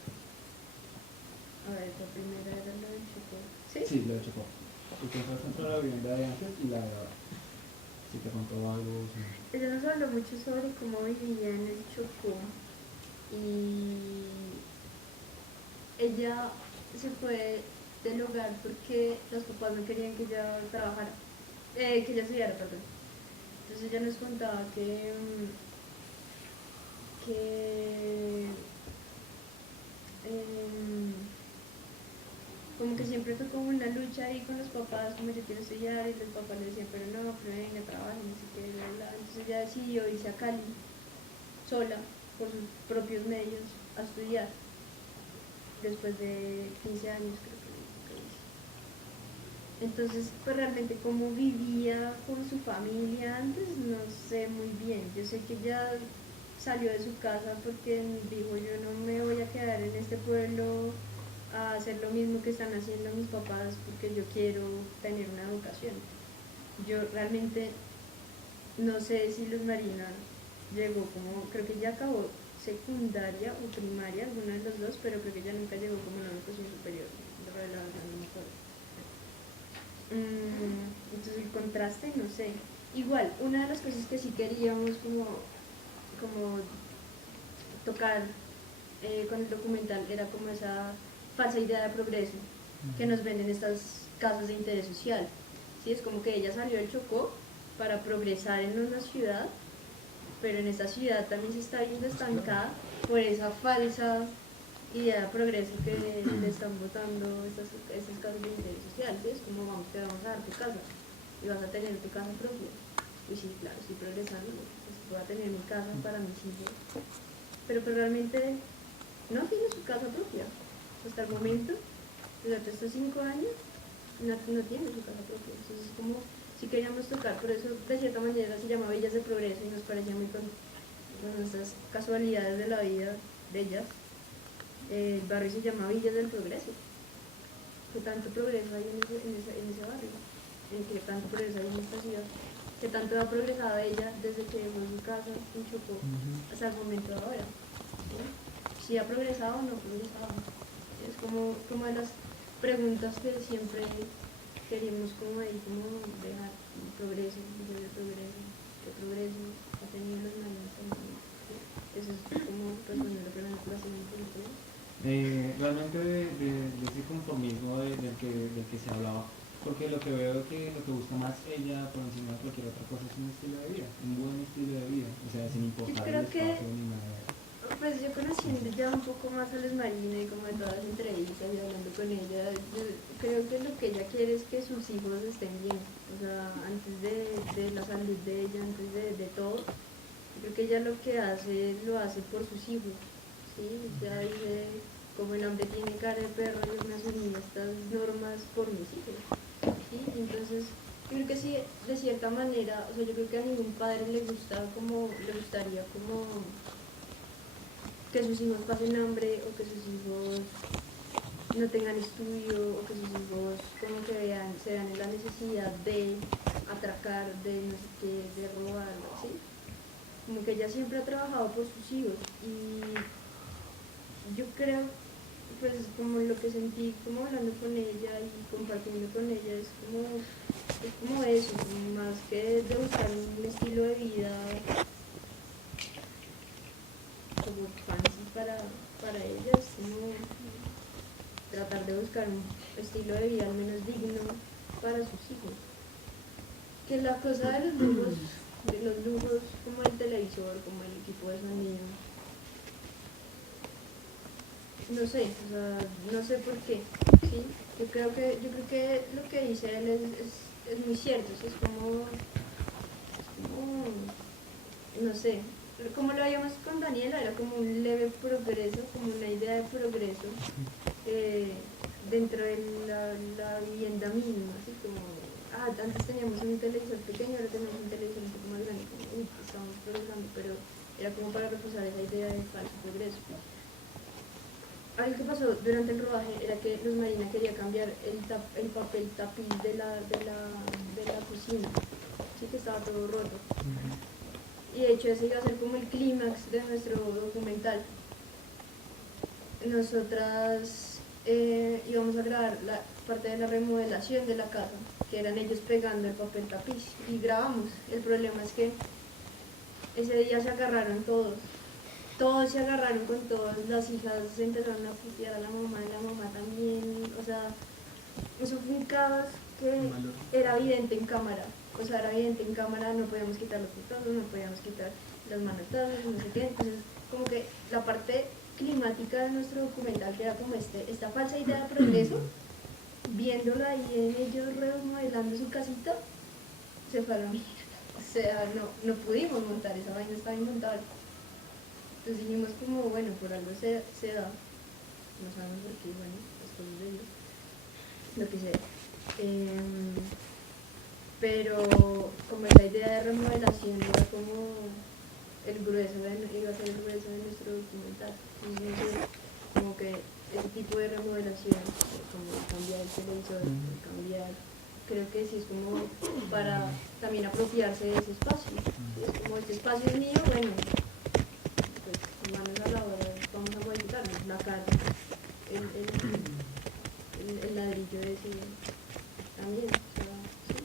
A ver, la primera era la del Chocó. ¿Sí? Sí, lo de Chocó. ¿Y qué fue entre la vivienda de antes y la de ahora? Si te contó algo. Sí. Ella nos habló mucho sobre cómo vivía en el Chocó y ella se fue del hogar porque los papás no querían que ella trabajara, que ella estudiara, perdón. Entonces ella nos contaba que em, como que siempre fue como una lucha ahí con los papás, como yo quiero estudiar, y los papás le decían, pero no, pero venga, trabaja, no sé qué, bla, bla. Entonces ella decidió irse a Cali, sola, por sus propios medios, a estudiar, después de 15 años creo que hizo. Entonces, pues realmente cómo vivía con su familia antes, no sé muy bien. Yo sé que ella salió de su casa porque dijo, yo no me voy a quedar en este pueblo a hacer lo mismo que están haciendo mis papás porque yo quiero tener una educación. Yo realmente no sé si Luz Marina llegó como, creo que ya acabó secundaria o primaria, alguna de los dos, pero creo que ya nunca llegó como a una educación superior, de verdad, no me acuerdo. Entonces el contraste, no sé. Igual, una de las cosas que sí queríamos como tocar con el documental era como esa falsa idea de progreso que nos venden estas casas de interés social. ¿Sí? Es como que ella salió del Chocó para progresar en una ciudad, pero en esa ciudad también se está viendo estancada por esa falsa idea de progreso que le están botando estas casas de interés social. ¿Sí? Es como te vamos a dar tu casa y vas a tener tu casa propia. Y sí, claro, estoy progresando, pues voy a tener mi casa para mis hijos, pero realmente no tiene su casa propia. Hasta el momento, durante estos 5 años, no tiene su casa propia. Entonces es como si queríamos tocar, por eso de cierta manera se llama Villas de Progreso y nos parecía muy con estas casualidades de la vida de ellas. El barrio se llama Villas del Progreso. ¿Qué tanto progreso hay en ese barrio? ¿Qué tanto progreso hay en esta ciudad? ¿Qué tanto ha progresado ella desde que dejó su casa en Chocó hasta el momento de ahora? ¿Sí? Si ha progresado o no ha progresado. Es como de las preguntas que siempre queríamos como ahí, como dejar progreso, qué progreso ha tenido los mayores también. Eso es como responder la primera clase. Realmente de ese conformismo del que se hablaba, porque lo que veo que lo que busca más ella por encima de cualquier otra cosa es un estilo de vida, un buen estilo de vida, o sea, sin importar el espacio ni nada. Pues yo conociendo ya un poco más a Luz Marina y como de todas las entrevistas y hablando con ella, yo creo que lo que ella quiere es que sus hijos estén bien, o sea, antes de la salud de ella, antes de todo, creo que ella lo que hace, lo hace por sus hijos, ¿sí? Ya dice, como el hambre tiene cara de perro, yo me asumí estas normas por mis hijos, ¿sí? Entonces, yo creo que sí, de cierta manera, o sea, yo creo que a ningún padre le gustaría como que sus hijos pasen hambre o que sus hijos no tengan estudio o que sus hijos como que se vean en la necesidad de atracar, de no sé qué, de robar, ¿sí? Como que ella siempre ha trabajado por sus hijos y yo creo, pues como lo que sentí como hablando con ella y compartiendo con ella es como eso, como más que de buscar un estilo de vida como fancy para ellas, como tratar de buscar un estilo de vida al menos digno para sus hijos. Que la cosa de los lujos como el televisor, como el equipo de sonido, no sé, o sea, no sé por qué, ¿sí? Yo creo que lo que dice él es muy cierto, ¿sí? Es como, no sé, como lo habíamos con Daniela, era como un leve progreso, como una idea de progreso dentro de la vivienda mínima, así como, antes teníamos un televisor pequeño, ahora tenemos un televisor un poco más grande, como, estábamos progresando, pero era como para reforzar esa idea de falso progreso. Algo que pasó durante el rodaje era que Luz Marina quería cambiar el papel tapiz de la cocina, sí, que estaba todo roto. Y de hecho ese iba a ser como el clímax de nuestro documental. Nosotras íbamos a grabar la parte de la remodelación de la casa, que eran ellos pegando el papel tapiz, y grabamos. El problema es que ese día se agarraron todos se agarraron con todas, las hijas se empezaron a putear a la mamá también, o sea, eso fue un caos que era evidente en cámara, o sea, era evidente en cámara, no podíamos quitar los putazos, no podíamos quitar las manotazos, no sé qué, entonces como que la parte climática de nuestro documental, que era como esta falsa idea de progreso, viéndola ahí en ellos remodelando su casita, se fue a la mierda, o sea, no pudimos montar, esa vaina estaba inmontable. Entonces dijimos como, bueno, por algo se da, no sabemos por qué, bueno, las cosas de Dios, lo que sea. Pero como esa idea de remodelación era como el grueso, iba a ser el grueso de nuestro documental. Entonces, como que ese tipo de remodelación, como cambiar el televisor, cambiar, creo que sí es como para también apropiarse de ese espacio. Es como este espacio es mío, bueno, manos a la obra, vamos a modificarlo, la casa, el ladrillo ese también, o sea, sí,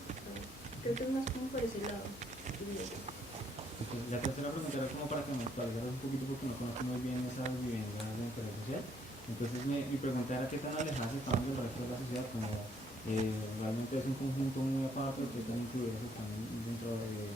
creo que es más como por ese lado. La tercera pregunta era como para que me actualizaras un poquito porque no conozco muy bien esas viviendas de interés social. Entonces mi pregunta era qué tan alejadas estaban del resto de la sociedad, como realmente es un conjunto muy aparte, qué tan incluidos están dentro del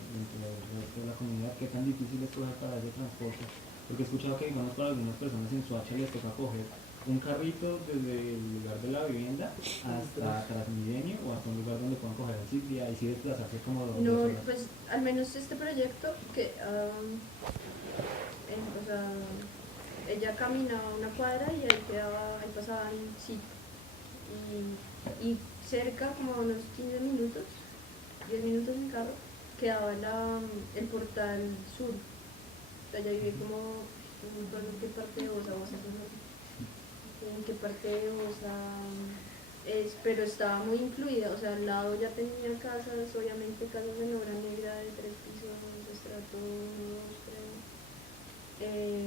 resto de la comunidad, qué tan difícil es coger para ese transporte. Porque he escuchado que, digamos, para algunas personas en Soacha les toca coger un carrito desde el lugar de la vivienda hasta Transmilenio o hasta un lugar donde puedan coger el sitio y ahí sí desplazarse como 2 No, horas. pues al menos este proyecto, que o sea, ella caminaba una cuadra y ahí pasaban sí, y cerca, como a unos 15 minutos, 10 minutos en carro, quedaba el portal sur. O sea, ella vive como, no me acuerdo en qué parte de Osa, en qué parte de Osa es, pero estaba muy incluida, o sea, al lado ya tenía casas, obviamente casas en obra negra de 3 pisos, estrato 1, 2, 3,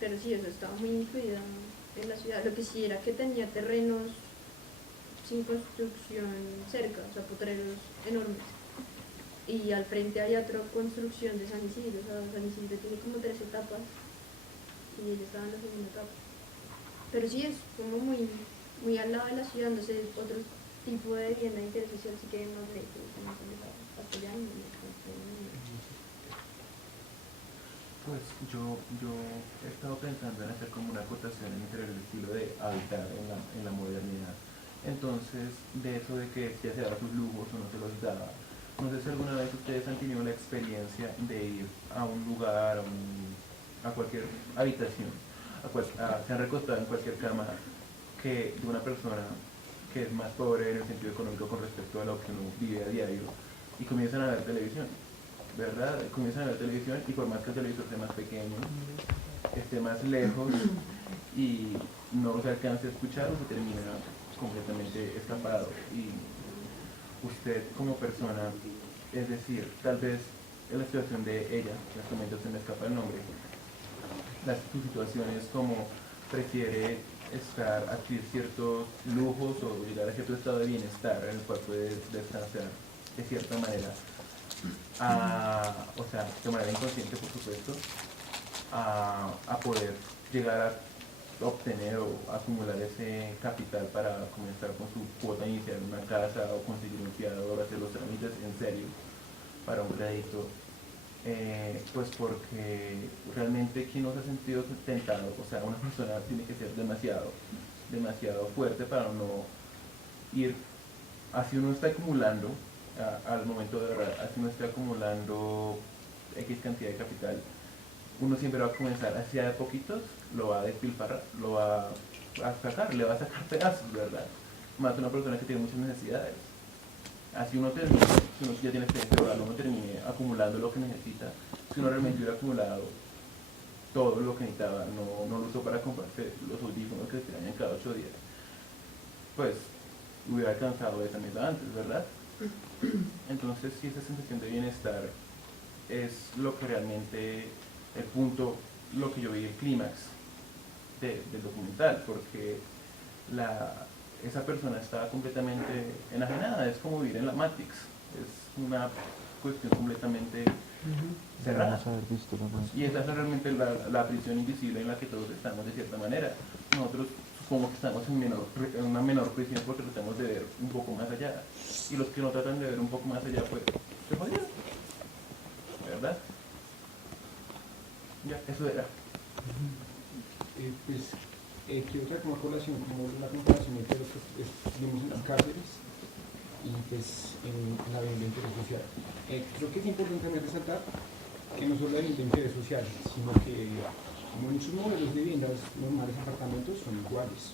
pero sí, eso estaba muy incluida en la ciudad. Lo que sí era que tenía terrenos sin construcción cerca, o sea, potreros enormes. Y al frente hay otra construcción de San Isidro, o sea, San Isidro tiene como 3 etapas y ella estaba en la segunda etapa. Pero sí es como muy al lado de la ciudad, no sé, otro tipo de vivienda de interés social sí que hay más lejos, más hasta allá y Pues yo he estado pensando en hacer como una acotación entre el estilo de habitar en la modernidad. Entonces, de eso de que ya se daba sus lujos o no se los daba. No sé si alguna vez ustedes han tenido la experiencia de ir a un lugar, a cualquier habitación, se han recostado en cualquier cama que de una persona que es más pobre en el sentido económico con respecto a lo que uno vive a diario y comienzan a ver televisión, ¿verdad? Comienzan a ver televisión y por más que el televisor sea más pequeño, esté más lejos y no se alcance a escuchar, se termina completamente escapado. Y usted como persona, es decir, tal vez en la situación de ella, en este momento se me escapa el nombre, su situación es como prefiere adquirir ciertos lujos o llegar a cierto estado de bienestar en el cual puede descansar de cierta manera, o sea, de manera inconsciente por supuesto, a poder llegar a obtener o acumular ese capital para comenzar con su cuota inicial en una casa o conseguir un fiador, hacer los trámites en serio para un crédito. Pues porque realmente quien no se ha sentido tentado, o sea, una persona tiene que ser demasiado fuerte para no ir, así uno está acumulando, al momento de verdad, así uno está acumulando X cantidad de capital, uno siempre va a comenzar hacia de poquitos, lo va a despilfarrar, lo va a sacar, le va a sacar pedazos, ¿verdad? Más una persona que tiene muchas necesidades. así uno termine, si uno ya tiene experiencia laboral, uno termine acumulando lo que necesita, si uno realmente hubiera acumulado todo lo que necesitaba, no lo usó para comprarse los audífonos que se dañan cada 8 días, pues hubiera alcanzado esa meta antes, ¿verdad? Entonces, sí, esa sensación de bienestar es lo que realmente, el punto, lo que yo vi, el clímax del documental, porque esa persona estaba completamente enajenada, es como vivir en la Matrix, es una cuestión completamente cerrada. Debemos haber visto la más. Y esa es realmente la prisión invisible en la que todos estamos de cierta manera. Nosotros supongo que estamos en una menor prisión porque tratamos de ver un poco más allá. Y los que no tratan de ver un poco más allá, pues, se jodieron. ¿Verdad? Ya, eso era. Quiero traer como colación, como la comparación entre lo que vimos en las cárceles y pues en la vivienda de interés social. Creo que es importante también resaltar que no solo la vivienda de interés social, sino que muchos modelos de viviendas normales, apartamentos, son iguales.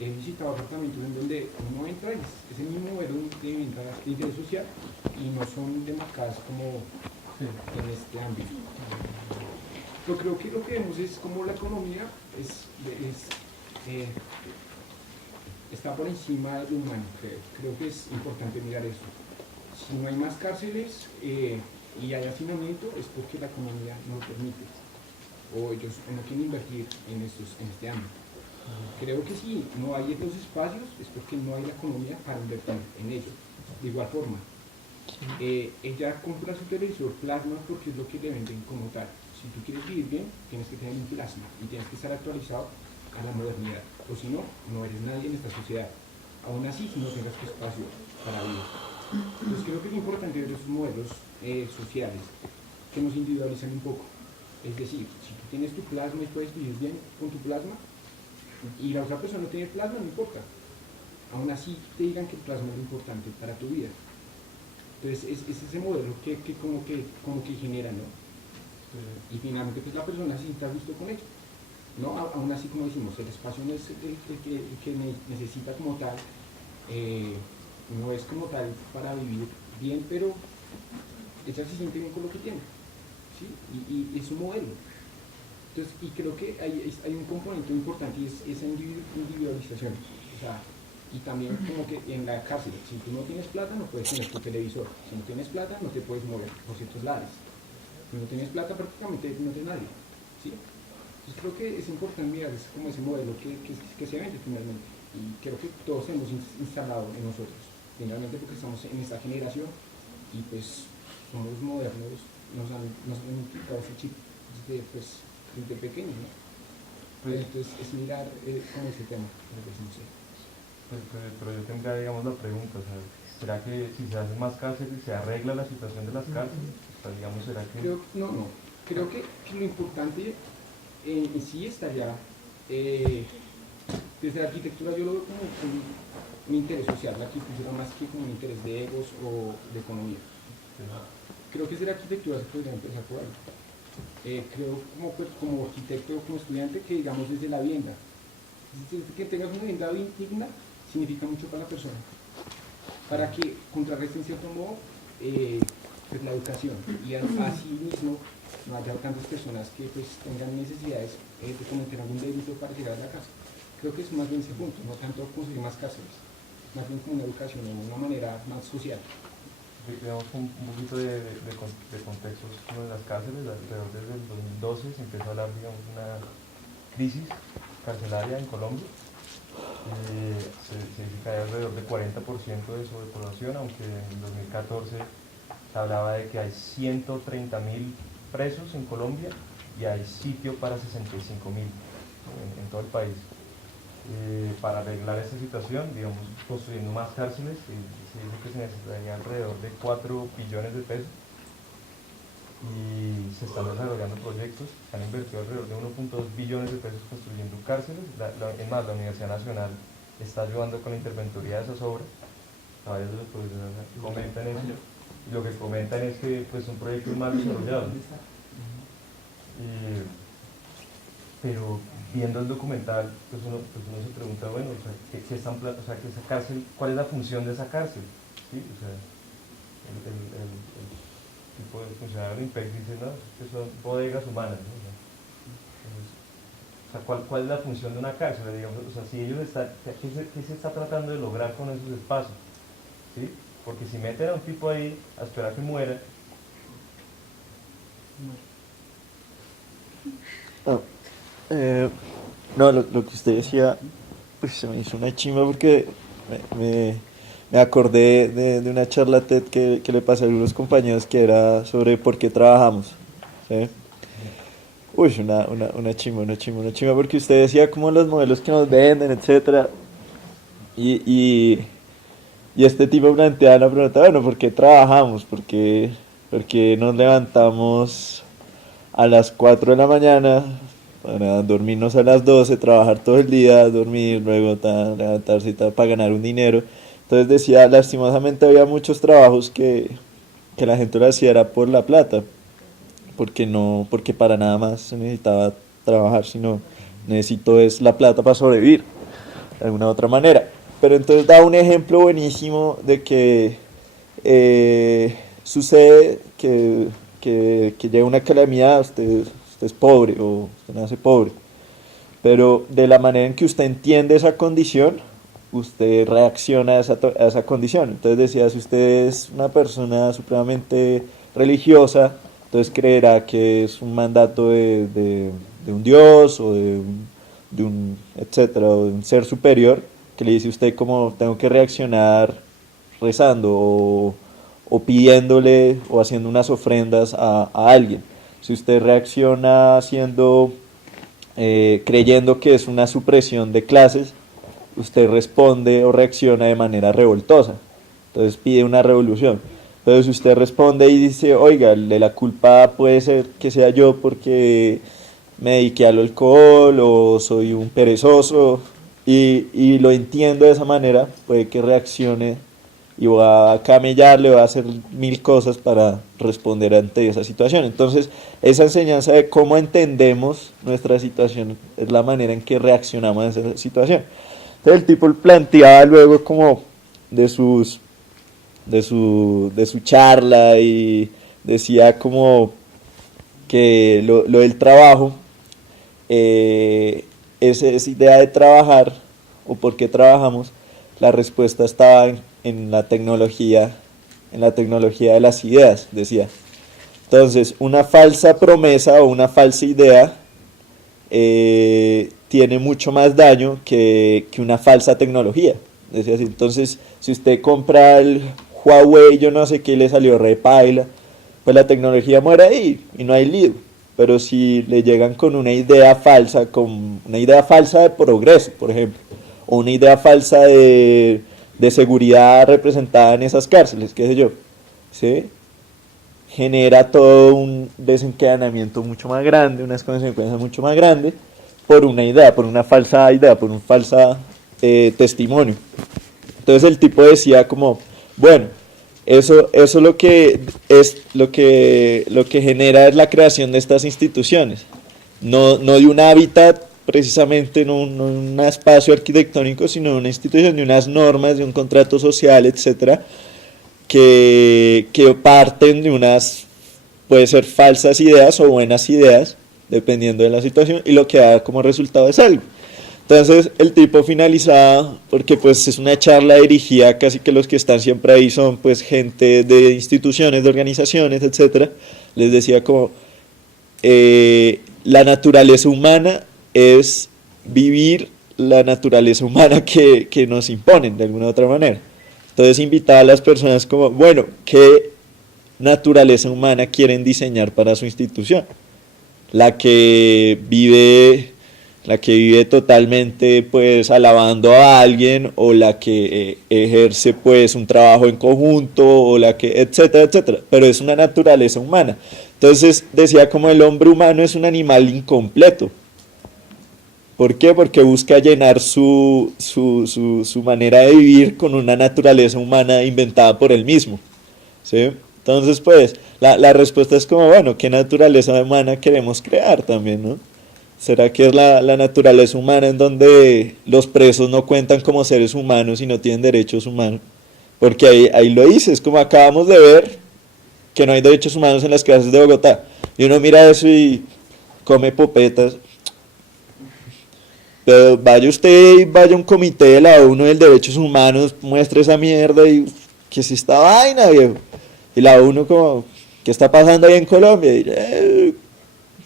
He visitado apartamentos en donde uno entra y es el mismo modelo de vivienda de interés social y no son demarcadas como en este ámbito. Yo creo que lo que vemos es como la economía está por encima de lo humano. Creo que es importante mirar eso. Si no hay más cárceles y hay hacinamiento es porque la economía no lo permite o ellos no quieren invertir en este ámbito. Creo que si no hay los espacios es porque no hay la economía para invertir en ellos. De igual forma, ella compra su televisor plasma porque es lo que le venden como tal. Si tú quieres vivir bien, tienes que tener un plasma y tienes que estar actualizado a la modernidad. O si no, no eres nadie en esta sociedad. Aún así, si no tengas tu espacio para vivir. Entonces creo que es importante ver esos modelos sociales que nos individualizan un poco. Es decir, si tú tienes tu plasma y puedes vivir bien con tu plasma y la otra persona no tiene plasma, no importa. Aún así te digan que el plasma es lo importante para tu vida. Entonces es ese modelo que como que genera, ¿no? Y finalmente pues la persona se siente a gusto con ello, ¿no? Aún así, como decimos, el espacio no es el que necesita como tal, no es como tal para vivir bien, pero ella se siente bien con lo que tiene, ¿sí? Y es un modelo. Entonces, y creo que hay un componente importante y es esa individualización. O sea, y también como que en la cárcel, si tú no tienes plata no puedes tener tu televisor, si no tienes plata no te puedes mover por ciertos lados. Si no tienes plata prácticamente no tienes nadie, ¿sí? Entonces creo que es importante mirar como ese modelo que se vende finalmente y creo que todos hemos instalado en nosotros, finalmente porque estamos en esta generación y pues somos modernos, nos han inculcado ese chip desde pequeños, ¿no? Entonces es mirar como ese tema, no sé. Pero yo tendría, digamos, la pregunta, o sea, ¿será que si se hacen más cárceles se arregla la situación de las cárceles? O sea, digamos, ¿será que...? Creo que lo importante en sí estaría, desde la arquitectura yo lo veo como un interés social, la arquitectura más que como un interés de egos o de economía. Creo que desde la arquitectura se podría empezar por ahí. Creo como arquitecto, como estudiante, que digamos desde la vivienda, que tengas una vivienda digna significa mucho para la persona, para que contrarreste en cierto modo pues la educación y así mismo no haya tantas personas que pues tengan necesidades de cometer algún delito para llegar a la casa. Creo que es más bien ese punto, no tanto conseguir más cárceles, más bien como una educación de una manera más social. Veamos un poquito de contextos en las cárceles. Alrededor desde el 2012 se empezó a hablar, digamos, una crisis carcelaria en Colombia. Se dice que hay alrededor del 40% de sobrepoblación, aunque en 2014 se hablaba de que hay 130.000 presos en Colombia y hay sitio para 65.000 en todo el país. Para arreglar esta situación, digamos, construyendo más cárceles, se dice que se necesitaría alrededor de 4 billones de pesos y se están desarrollando proyectos, se han invertido alrededor de 1.2 billones de pesos construyendo cárceles. Es más, la Universidad Nacional está ayudando con la interventoría de esas obras. Varios de los profesores comentan eso, y lo que comentan es que pues, son proyectos mal desarrollados. pero viendo el documental, pues uno se pregunta, bueno, o sea, o sea, que esa cárcel, ¿cuál es la función de esa cárcel? ¿Sí? O sea, el tipo de funcionario del imperio dice, no, que son bodegas humanas, ¿no? O sea, ¿cuál es la función de una cárcel? Digamos, o sea, si ellos están, ¿qué se está tratando de lograr con esos espacios? ¿Sí? Porque si meten a un tipo ahí a esperar que muera, Ah, no, lo que usted decía, pues se me hizo una chimba porque me acordé de una charla TED que le pasé a algunos compañeros que era sobre por qué trabajamos. ¿Sí? Uy, una chimba, porque usted decía como los modelos que nos venden, etcétera. Y, y este tipo plantea la pregunta, bueno, ¿por qué trabajamos? ¿Por qué nos levantamos a las 4 de la mañana para dormirnos a las 12, trabajar todo el día, dormir, luego levantarse y tal, para ganar un dinero? Entonces decía, lastimosamente había muchos trabajos que la gente lo hacía era por la plata, porque para nada más se necesitaba trabajar, sino necesito es la plata para sobrevivir, de alguna u otra manera. Pero entonces da un ejemplo buenísimo de que sucede que llega una calamidad, usted es pobre o usted nace pobre, pero de la manera en que usted entiende esa condición, usted reacciona a esa condición. Entonces decía, si usted es una persona supremamente religiosa, entonces creerá que es un mandato de un dios o de un etcétera, o de un ser superior, que le dice a usted como tengo que reaccionar rezando o pidiéndole o haciendo unas ofrendas a alguien. Si usted reacciona creyendo que es una supresión de clases, usted responde o reacciona de manera revoltosa. Entonces pide una revolución. Entonces si usted responde y dice, oiga, la culpa puede ser que sea yo porque me dediqué al alcohol o soy un perezoso, y lo entiendo de esa manera, puede que reaccione y va a camellarle, va a hacer mil cosas para responder ante esa situación. Entonces, esa enseñanza de cómo entendemos nuestra situación es la manera en que reaccionamos a esa situación. Entonces, el tipo planteaba luego como de su charla y decía como que lo del trabajo, esa idea de trabajar o por qué trabajamos, la respuesta estaba en la tecnología de las ideas, decía. Entonces, una falsa promesa o una falsa idea tiene mucho más daño que una falsa tecnología. Decía así. Entonces, si usted compra el Huawei, yo no sé qué, le salió repaila, pues la tecnología muere ahí y no hay lío. Pero si le llegan con una idea falsa de progreso, por ejemplo, o una idea falsa de seguridad representada en esas cárceles, qué sé yo, ¿sí? Genera todo un desencadenamiento mucho más grande, unas consecuencias mucho más grandes, por una falsa idea, por un falso testimonio. Entonces el tipo decía como, bueno, eso lo que genera es la creación de estas instituciones, no de un hábitat precisamente, no un espacio arquitectónico, sino una institución, de unas normas, de un contrato social, etcétera, que parten de unas, puede ser falsas ideas o buenas ideas, dependiendo de la situación, y lo que da como resultado es algo. Entonces el tipo finalizaba, porque pues es una charla dirigida, casi que los que están siempre ahí son pues gente de instituciones, de organizaciones, etcétera. Les decía como la naturaleza humana es vivir la naturaleza humana que nos imponen de alguna u otra manera. Entonces invitaba a las personas como, bueno, ¿qué naturaleza humana quieren diseñar para su institución? La que vive totalmente pues alabando a alguien, o la que ejerce pues un trabajo en conjunto, o la que etcétera, etcétera, pero es una naturaleza humana. Entonces decía como el hombre humano es un animal incompleto. ¿Por qué? Porque busca llenar su manera de vivir con una naturaleza humana inventada por él mismo, ¿sí? Entonces pues la respuesta es como, bueno, ¿qué naturaleza humana queremos crear también, no? ¿Será que es la naturaleza humana en donde los presos no cuentan como seres humanos y no tienen derechos humanos? Porque ahí lo dice, es como acabamos de ver que no hay derechos humanos en las cárceles de Bogotá. Y uno mira eso y come popetas. Pero vaya usted y vaya a un comité de la ONU de derechos humanos, muestre esa mierda y ¿qué es esta vaina, viejo? Y la ONU como, ¿qué está pasando ahí en Colombia? Y,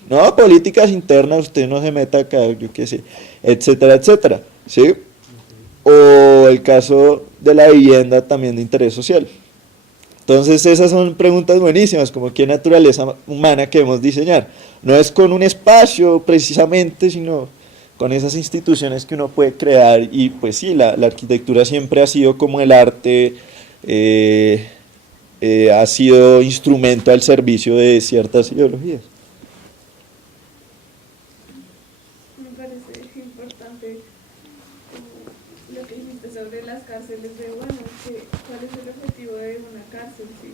no, políticas internas, usted no se meta acá, yo qué sé, etcétera, etcétera, ¿sí? O el caso de la vivienda también de interés social. Entonces esas son preguntas buenísimas, como qué naturaleza humana queremos diseñar. No es con un espacio precisamente, sino con esas instituciones que uno puede crear. Y pues sí, la arquitectura siempre ha sido como el arte, ha sido instrumento al servicio de ciertas ideologías. Me parece importante lo que dijiste sobre las cárceles de, bueno, ¿cuál es el objetivo de una cárcel? ¿Sí?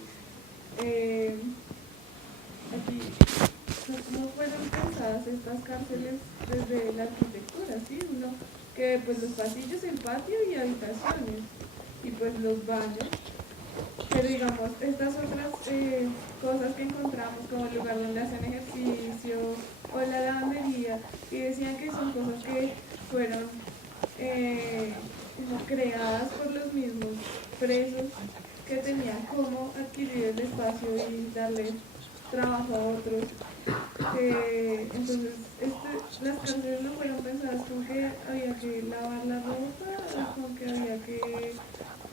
Aquí, ¿cómo fueron pensadas estas cárceles desde la arquitectura? ¿Sí? Uno, que pues los pasillos, el patio y habitaciones, y pues los baños. Pero digamos, estas otras cosas que encontramos como el lugar donde hacen ejercicio o la lavandería, y decían que son cosas que fueron como creadas por los mismos presos que tenían cómo adquirir el espacio y darle trabajo a otros. Entonces, las cárceles no fueron pensadas con que había que lavar la ropa, con que había que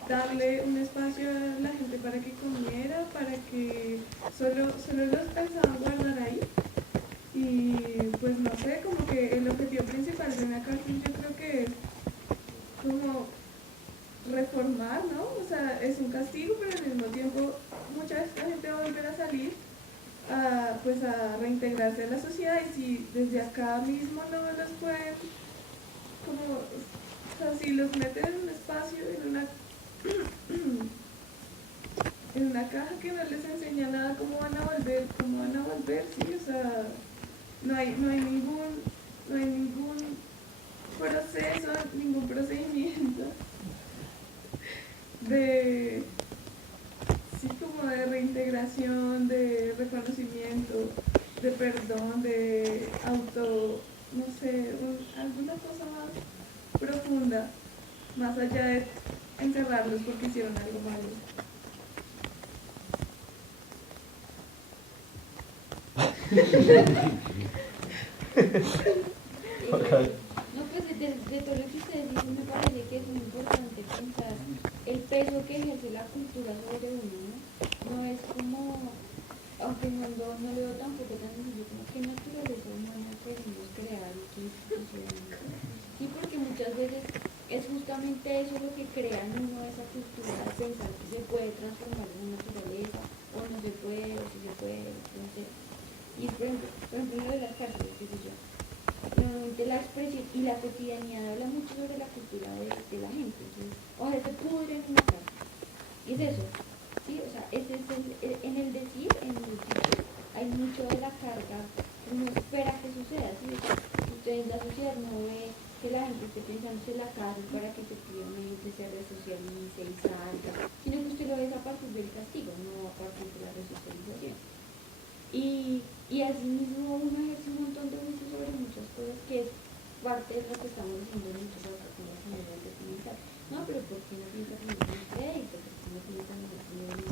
darle un espacio a la gente para que comiera, para que solo los pensaban guardar ahí. Y pues no sé, como que el objetivo principal de una cárcel yo creo que es como reformar, ¿no? O sea, es un castigo, pero al mismo tiempo mucha vez la gente va a volver a salir pues a reintegrarse a la sociedad, y si desde acá mismo no los pueden, como, o sea, si los meten en un espacio, en una caja que no les enseña nada, ¿cómo van a volver? ¿Cómo van a volver? Sí, o sea, no hay ningún proceso, ningún procedimiento de, sí, como de reintegración, de reconocimiento, de perdón, de auto, no sé, alguna cosa más profunda, más allá de encerrarlos porque hicieron algo malo. No, pues de todo lo que ustedes dicen me parece que es muy importante pensar el peso que ejerce la cultura sobre uno, ¿no? No es como, aunque no lo veo tampoco tan sencillo, como qué naturaleza humana queremos crear y qué instituciones. Sí, porque muchas veces es justamente eso lo que crea en uno esa cultura, pensar que se puede transformar en una naturaleza, o no se puede, o si se puede, no sé. Y por ejemplo lo de las cárceles, qué sé yo. Normalmente la expresión y la cotidianidad habla mucho sobre la cultura de la gente. Entonces, o sea, se pudre en una cárcel. Y es eso, ¿sí? O sea, ese es en el decir, en el decir, hay mucho de la carga que uno espera que suceda, ¿sí? Usted en la sociedad no ve que la gente esté pensando en la cárcel para que efectivamente se resocialice y salga, sino que usted lo ve a partir del castigo, no a partir de la resocialización. Y así mismo uno ejerce un montón de juicios sobre muchas cosas que es parte de lo que estamos haciendo en muchas otras cosas en el documental. No, pero ¿por qué no piensa que no tiene crédito? ¿Por qué no piensa que no tiene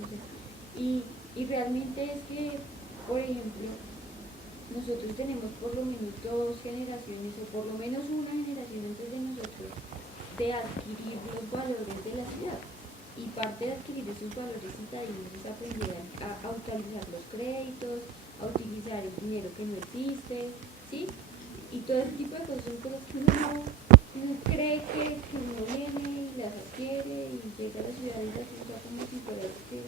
no sé? Y realmente es que, por ejemplo, nosotros tenemos por lo menos 2 generaciones, o por lo menos una generación antes de nosotros, de adquirir los valores de la ciudad. Y parte de adquirir esos valores citadinos es aprender a utilizar los créditos, a utilizar el dinero que no existe, ¿sí? Y todo ese tipo de cosas son cosas que uno cree que uno viene y las adquiere y llega a la ciudad y las usa como si fuera que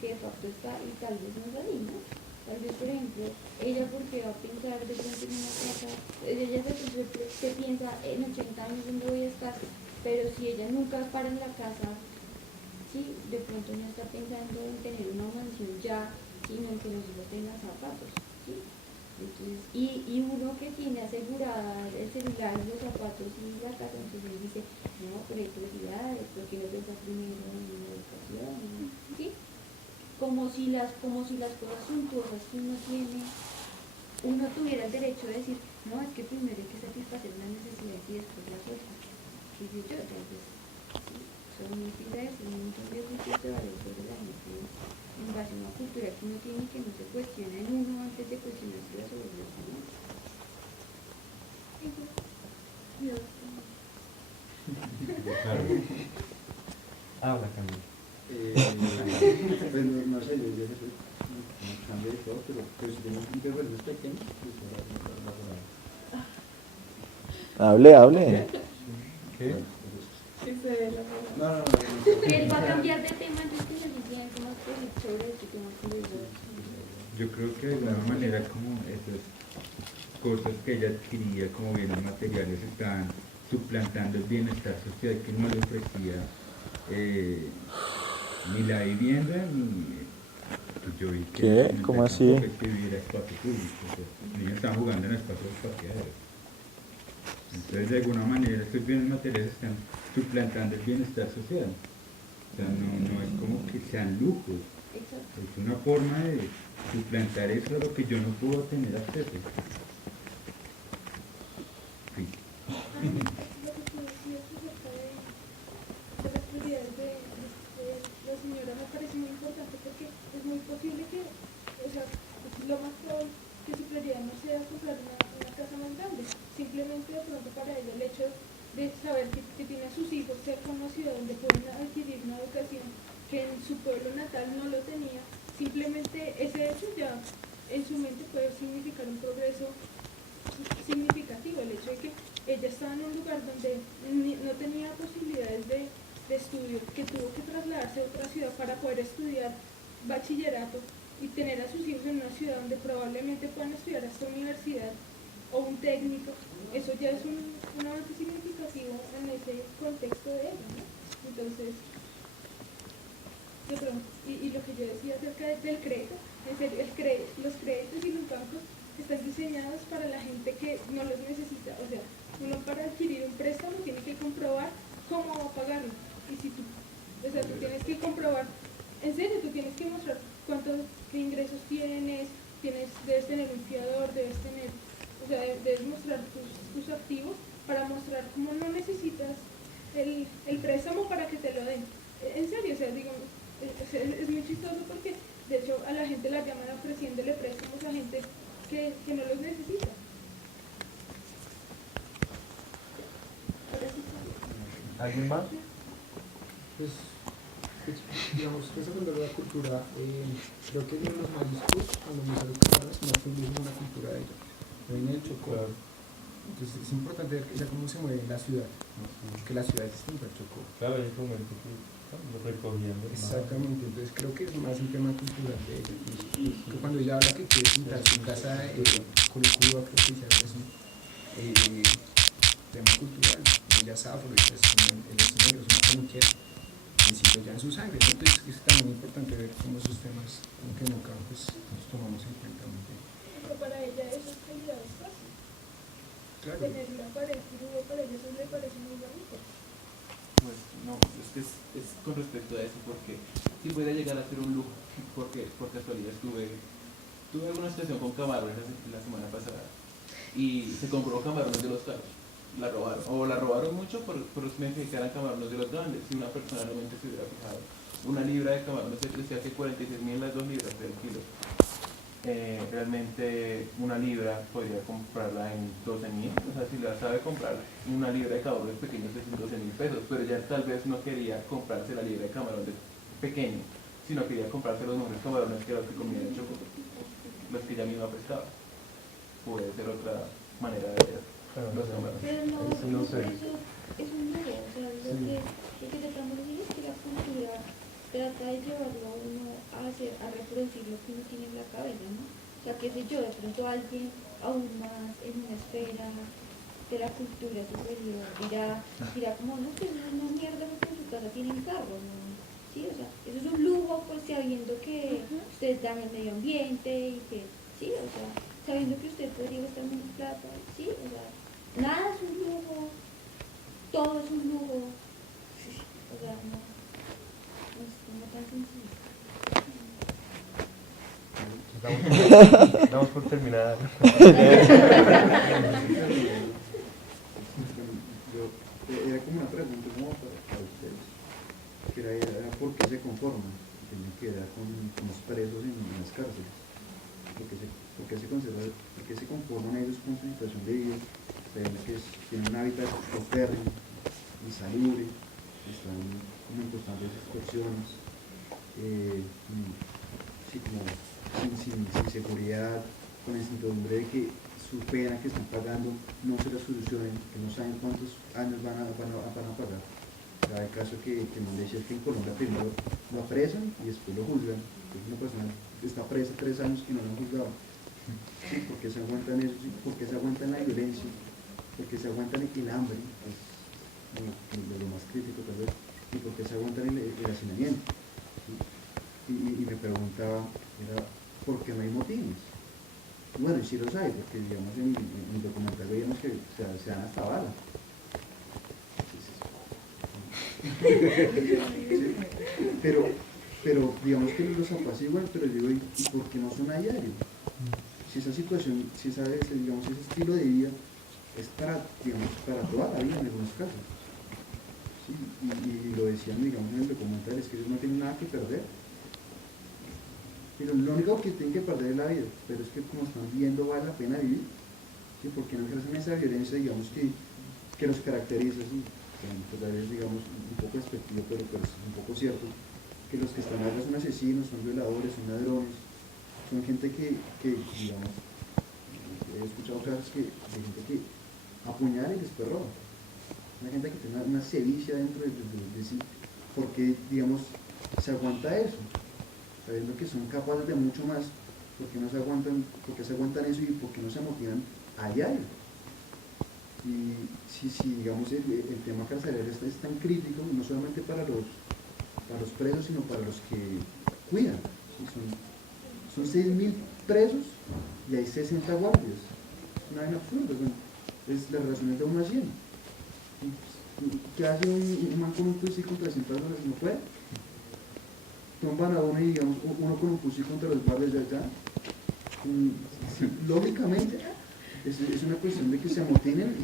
de facto está, y tal vez no es así, ¿no? Tal vez, por ejemplo, ella porque va a pensar de pronto en una casa, ella se piensa en 80 años dónde voy a estar, pero si ella nunca para en la casa, sí, de pronto no está pensando en tener una mansión ya, sino en que los hijos tengan zapatos, ¿sí? Entonces, y uno que tiene asegurada el celular, los zapatos y la casa, entonces dice, no, pero hay prioridades, porque no pensar primero en la educación, ¿sí? Como si las cosas suntuosas que uno tiene, uno tuviera el derecho de decir, no, es que primero hay que satisfacer las necesidades y después las otras. Y yo, entonces, sí, son ideas y un montón de juicios de valor sobre la gente en base a una cultura que uno tiene que no se cuestiona en uno antes de cuestionarse sobre los demás. Claro. Habla, Camila. Pues no sé, yo soy un cambio de todo, pero si tengo un punto de personas pequeños, pues Hable. ¿Qué? Que se ve la palabra. no. Que él va a cambiar de tema antes que se tiene más sobre este tema que Yo creo que de alguna manera como esas cosas que ella adquiría como bienes materiales estaban suplantando el bienestar social que no le ofrecía ni la vivienda ni pues yo vi que ¿Qué? en el ¿Cómo campo así? que viviera espacio público, o sea, los niños estaban jugando en espacios parqueaderos. Entonces de alguna manera estos bienes materiales están suplantando el bienestar social. O sea, no es como que sean lujos, es una forma de suplantar eso a lo que yo no puedo tener acceso. Sí. Lo que tú decías acerca de las prioridades de la señora me parece muy importante porque es muy posible que, o sea, es lo más probable que su prioridad no sea comprar una casa más grande, simplemente de pronto para ella el hecho de saber que tiene a sus hijos cerca de una ciudad donde pueden adquirir una educación que en su pueblo natal no lo tenía, simplemente ese hecho ya en su mente puede significar un progreso significativo, el hecho de que ella estaba en un lugar donde no tenía posibilidades de estudio, que tuvo que trasladarse a otra ciudad para poder estudiar bachillerato y tener a sus hijos en una ciudad donde probablemente puedan estudiar hasta universidad o un técnico, eso ya es un avance significativo en ese contexto de ella, ¿no? Entonces, de pronto, y lo que yo decía acerca del crédito, en serio, los créditos y los bancos están diseñados para la gente que no los necesita, o sea, uno para adquirir un préstamo tiene que comprobar cómo va a pagarlo, y si tú, o sea, tú tienes que comprobar, en serio, tú tienes que mostrar qué ingresos debes tener un fiador, debes tener, o sea, debes mostrar tus activos para mostrar cómo no necesitas el préstamo para que te lo den, en serio, o sea, digo, es muy chistoso porque de hecho a la gente la llaman ofreciéndole préstamos a gente que no los necesita. ¿Alguien más? Pues, digamos, pensando en la cultura, creo que en los mariscos, cuando me salió caras, no aprendimos una cultura de ellos. No viene del Chocó. Claro. Entonces es importante ver cómo se mueve la ciudad, que la ciudad es distinta al Chocó. Claro, hay un momento que lo recogiendo. Exactamente, entonces creo que es más un tema cultural de ella. Que cuando ella habla que quiere pintar su casa con el cubo, creo que dice algo así. Tema cultural, ella es afro, ella es negro, es una comiquera, y si lo ya en su sangre, ¿no? Entonces es también importante ver cómo esos temas, aunque nunca pues, los tomamos en cuenta. Pero para ella eso es calidad de espacio. Claro. Tener una pared cruda para ella eso le parece muy bonito. Pues no, es que es con respecto a eso, porque sí puede llegar a ser un lujo, porque por casualidad tuve una situación con camarones la semana pasada y se compró camarones de los caros, la robaron mucho por significar que eran camarones de los grandes. Si una persona realmente se hubiera fijado, una libra de camarones decía que 46.000 las 2 libras del kilo. Realmente una libra podría comprarla en 12.000, o sea, si la sabe comprar una libra de camarones pequeños es en 12.000 pesos, pero ya tal vez no quería comprarse la libra de camarones pequeño, sino quería comprarse los mejores camarones que los que comía en Chocó, los que ella misma pescaba. Puede ser otra manera de ver los camarones. Pero no, No sé. eso es un nuevo, o sea, lo que tratamos de decir es que la cultura trata de llevarlo a uno a reproducir lo que uno tiene en la cabeza, ¿no? O sea, qué sé yo, de pronto alguien aún más en una esfera de la cultura superior dirá como, no, que es una mierda porque en su casa tienen carro, ¿no? Sí, o sea, eso es un lujo, pues sabiendo que ustedes dan el medio ambiente y que, sí, o sea, sabiendo que usted podría gastar menos plata, ¿sí? O sea, nada es un lujo, todo es un lujo. O sea, no es como tan sencillo. Damos por terminada. Era como una pregunta como para ustedes, que era por qué se conforman, tienen que ver con los presos en las cárceles, por qué se conforman ellos con su situación de vida, sabiendo que tienen un hábitat férreo, insalubre, están como en constantes extorsiones, sí, como sin seguridad, con la incertidumbre de que su pena que están pagando no se la solucionen, que no saben cuántos años van a pagar. Cada caso que me decía es que en Colombia primero lo apresan y después lo juzgan. Entonces una persona está presa 3 años que no lo han juzgado. ¿Sí? ¿Por qué se aguantan eso? ¿Sí? ¿Por qué se aguantan la violencia? ¿Por qué se aguantan el hambre? Es lo más crítico tal vez. ¿Y por qué se aguantan el hacinamiento? ¿Sí? Y me preguntaba, ¿por qué no hay motines? Bueno, y sí los hay, porque digamos en el documental veíamos que se dan hasta bala. Sí. Pero digamos que los apaciguan, pero yo digo, ¿y por qué no son a diario? Si esa situación, digamos, ese estilo de vida es para toda la vida en algunos casos. ¿Sí? Y lo decían, digamos, en el documental, es que ellos no tienen nada que perder. Pero lo único que tienen que perder es la vida, pero es que como están viendo vale la pena vivir, ¿sí? Porque no ejercen esa violencia, digamos, que los caracteriza, ¿sí? Pues a veces, digamos, un poco despectivo, pero es un poco cierto, que los que están allá son asesinos, son violadores, son ladrones, son gente que digamos, he escuchado casos de gente que apuñala y les perroa, una gente que tiene una sevicia dentro de sí, porque, digamos, se aguanta eso, sabiendo que son capaces de mucho más, porque se aguantan eso y porque no se motivan a diario. Y si digamos el tema carcelario es tan crítico, no solamente para los presos, sino para los que cuidan. ¿Sí? Son 6.000 presos y hay 60 guardias. Es una vaina absurda, es la relación es de 1 a 100. ¿Qué hace un man con un fusil contra 300 dólares? No puede. Tumban a uno y digamos uno con un fusil contra los guardias de allá. Lógicamente es una cuestión de que se amotinen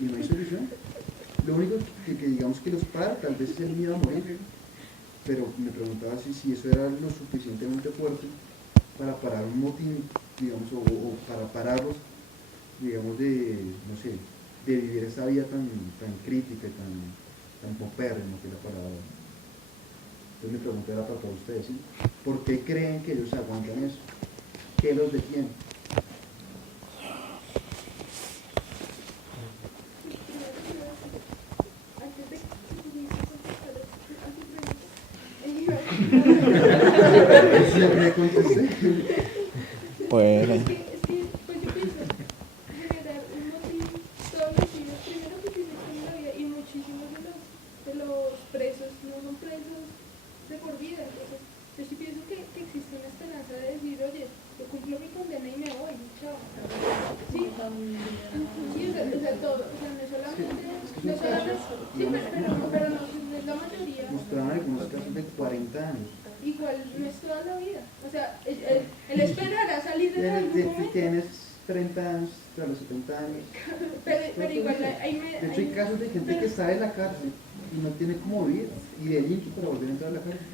y no hay solución. Lo único que digamos que los para tal vez es el miedo a morir, pero me preguntaba si eso era lo suficientemente fuerte para parar un motín, digamos, o para pararlos, digamos, no sé, de vivir esa vida tan crítica y tan paupérrima que la paraba. Entonces mi pregunta era para todos ustedes, ¿sí? ¿Por qué creen que ellos aguantan eso? ¿Qué los detiene? Siempre contesté. Bueno. Es que pues yo pienso, generar un motín todos los días, primero que se extiende la vida y muchísimos de los presos no son presos de por vida. Entonces, yo sí pienso que existe una esperanza de decir, oye, yo cumplo mi condena y me voy, chao. Sí, o sea, todo, o sea, no solamente, sí, pero no es la mayoría. Mostraban algunos casos de 40 años. Igual no es toda la vida, o sea, él esperará salir de algún momento. Tienes 30 años, a los 70 años. Pero igual hay de hecho hay casos de gente que está en la cárcel y no tiene cómo vivir y delinque para volver a entrar a la cárcel.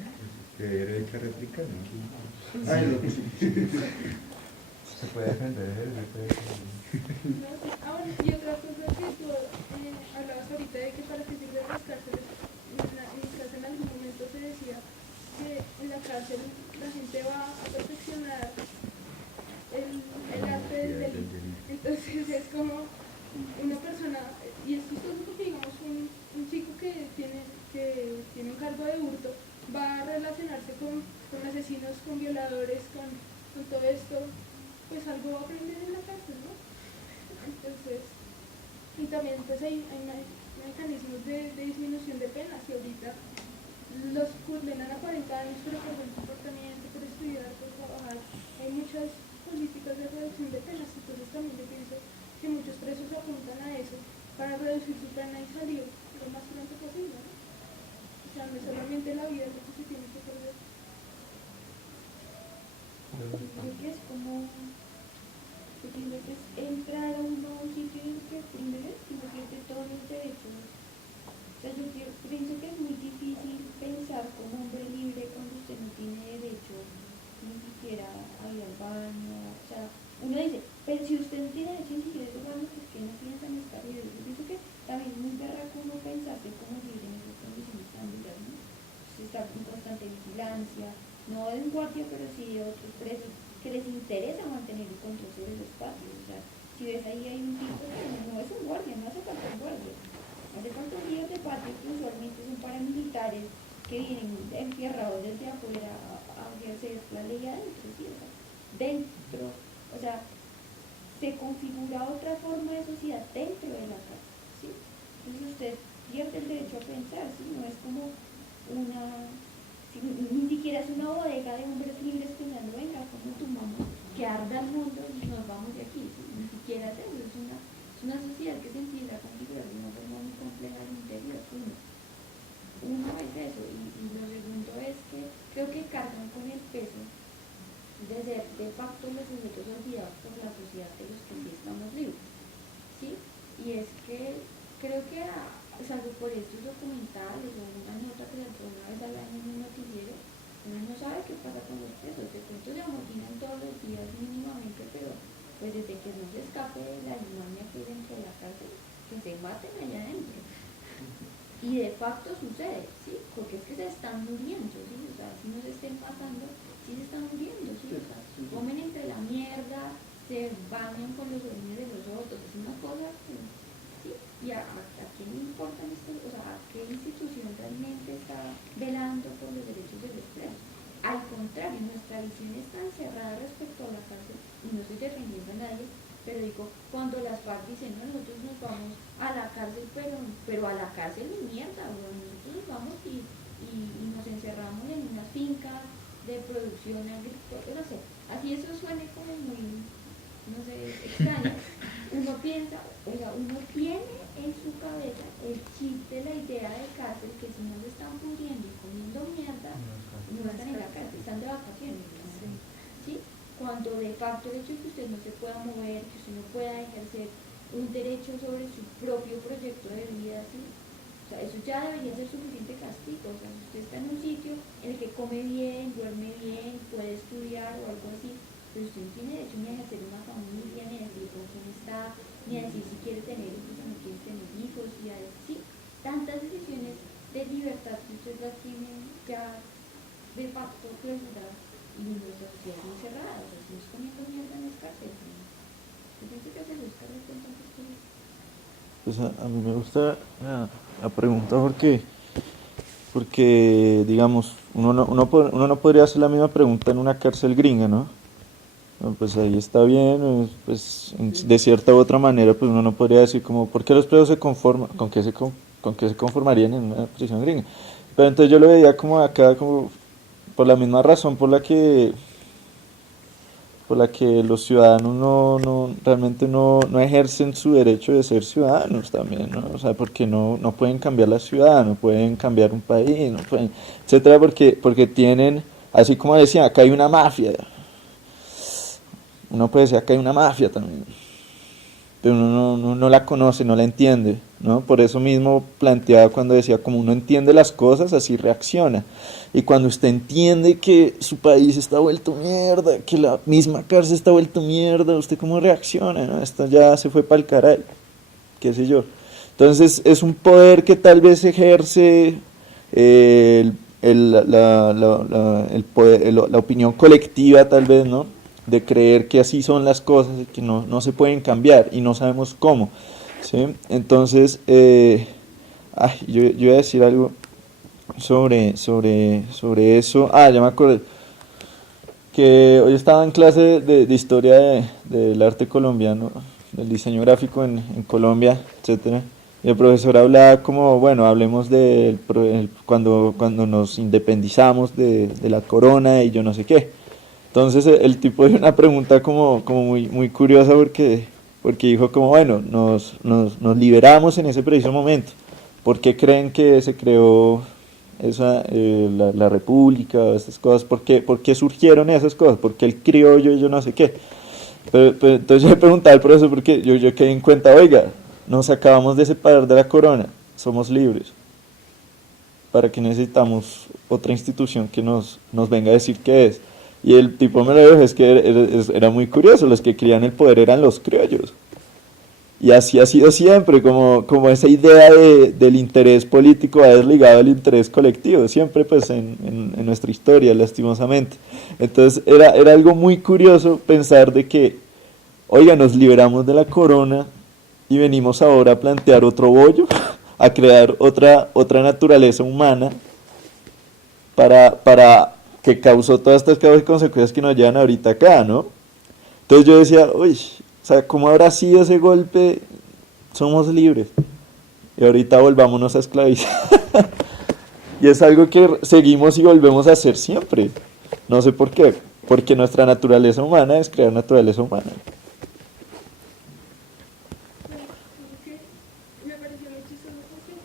Pero hay que replicar, ¿no? Ay, lo que sí. Se puede defender, se puede defender. Bueno, y otra cosa que tú hablabas ahorita de que para qué sirven las cárceles, en mi clase en algún momento se decía que en la cárcel la gente va a perfeccionar el arte del delito. Entonces es como una persona, y es chistoso porque digamos un chico que tiene un cargo de hurto va a relacionarse con asesinos, con violadores, con todo esto, pues algo va a aprender en la cárcel, ¿no? Entonces, y también pues hay mecanismos de disminución de penas y ahorita los condenan a 40 años pero por buen comportamiento, por estudiar, por trabajar. Hay muchas políticas de reducción de penas y O sea, pienso que es muy difícil pensar como hombre libre cuando usted no tiene derecho ni siquiera a ir al baño. O sea, uno dice, pero si usted no tiene derecho ni siquiera a ir al baño, pues que no piensa en estar libre. Yo pienso que también es muy berraco uno pensarse como libre en esas condiciones tan duras, ¿no? Usted está en constante vigilancia, no de un guardia, pero sí de otros presos que les interesa mantener el control sobre los espacios. O sea, si ves ahí hay un tipo que no es un guardia, no hace falta un guardia. Hace falta un lío de patio que usualmente son paramilitares que vienen enfierrados desde afuera a ejercer la ley adentro, ¿sí? O sea, dentro, o sea, se configura otra forma de sociedad dentro de la casa, ¿sí? Entonces usted pierde el derecho a pensar, ¿sí? No es como ni siquiera es una bodega de hombres libres pensando, venga, como tu mamá, que arda el mundo y nos vamos de aquí, ¿sí? Ni siquiera es eso, es una sociedad que se empieza a configurar de una forma muy compleja al interior. Uno es eso, y lo segundo es que creo que cargan con el peso de ser de facto los sujetos olvidados por la sociedad de los que sí estamos libres, ¿sí? Y es que creo que, salvo por estos documentales o una nota que se pone una vez al año en un noticiero, uno no sabe qué pasa con los presos. De pronto se amotinan todos los días mínimamente, pero pues desde que no se escape de la inmamia que hay dentro de la cárcel, que se maten allá adentro. Y de facto sucede, ¿sí? Porque es que se están muriendo, ¿sí? O sea, si no se estén matando, sí se están muriendo, ¿sí? O sea, comen entre la mierda, se bañan con los orines de los otros, es una cosa que, ¿sí? ¿Y a quién le importan esto? O sea, ¿a qué institución realmente está velando por los derechos de los presos? Al contrario, nuestra visión está cerrada respecto a la cárcel, y no estoy defendiendo a nadie, pero digo, cuando las FARC dicen, no, nosotros nos vamos a la cárcel, pero a la cárcel de mierda, bueno, nosotros nos vamos y nos encerramos en unas fincas de producción agrícola, no sé, así eso suene como muy, no sé, extraño. Uno piensa, o sea, uno tiene en su cabeza el chip de la idea de cárcel, que si no se están pudriendo y comiendo mierda, no están en la cárcel, están de vacaciones, ¿sí? Cuando de facto el hecho de que usted no se pueda mover, que usted no pueda ejercer un derecho sobre su propio proyecto de vida, ¿sí? O sea, eso ya debería ser suficiente castigo. O sea, si usted está en un sitio en el que come bien, duerme bien, puede estudiar o algo así, pero usted no tiene derecho ni a ejercer una familia, ni a decir con quién está, ni a decir si quiere tener hijos o no quiere tener hijos, y a decir, sí, tantas decisiones de libertad que usted las tiene ya de facto clausuradas. Y nuestra sociedad muy cerrada, o sea, si nos comiendo mierda en las cárceles, yo pienso que se busca de tantas cosas. Pues a mí me gusta la pregunta porque digamos, uno no podría hacer la misma pregunta en una cárcel gringa, ¿no? No, pues ahí está bien, pues de cierta u otra manera, pues uno no podría decir como, ¿por qué los presos se conforman? ¿Con qué se conformarían en una prisión gringa? Pero entonces yo lo veía como acá, como por la misma razón por la que los ciudadanos realmente no ejercen su derecho de ser ciudadanos también, ¿no? O sea, porque no pueden cambiar la ciudad, no pueden cambiar un país, no pueden, etcétera, porque tienen, así como decía, acá hay una mafia. Uno puede decir, acá hay una mafia también, pero uno no la conoce, no la entiende, ¿no? Por eso mismo planteaba cuando decía, como uno entiende las cosas, así reacciona. Y cuando usted entiende que su país está vuelto mierda, que la misma cárcel está vuelto mierda, ¿usted cómo reacciona? ¿No? Esto ya se fue para el caray, qué sé yo. Entonces es un poder que tal vez ejerce la opinión colectiva, tal vez, ¿no? De creer que así son las cosas y que no se pueden cambiar y no sabemos cómo, ¿sí? Entonces, yo iba a decir algo sobre eso. Ya me acordé que hoy estaba en clase de historia del arte colombiano, del diseño gráfico en Colombia, etcétera. Y el profesor hablaba como, bueno, hablemos de cuando nos independizamos de la corona y yo no sé qué. Entonces el tipo hizo una pregunta como muy curiosa porque dijo como, bueno, nos liberamos en ese preciso momento. ¿Por qué creen que se creó la república o estas cosas? ¿Por qué surgieron esas cosas? ¿Por qué el criollo y yo no sé qué? Pero entonces yo le preguntaba al profesor porque yo quedé en cuenta, oiga, nos acabamos de separar de la corona, somos libres. ¿para qué necesitamos otra institución que nos venga a decir qué es? Y el tipo me lo dijo, es que era muy curioso, los que querían el poder eran los criollos. Y así ha sido siempre, como esa idea del interés político va desligado al interés colectivo, siempre pues en nuestra historia, lastimosamente. Entonces era algo muy curioso pensar de que, oiga, nos liberamos de la corona y venimos ahora a plantear otro bollo, a crear otra naturaleza humana para que causó todas estas causas y consecuencias que nos llevan ahorita acá, ¿no? Entonces yo decía, uy, o sea, ¿cómo habrá sido ese golpe? Somos libres. Y ahorita volvámonos a esclavizar. Y es algo que seguimos y volvemos a hacer siempre. No sé por qué. Porque nuestra naturaleza humana es crear naturaleza humana. Me pareció muy chistoso porque,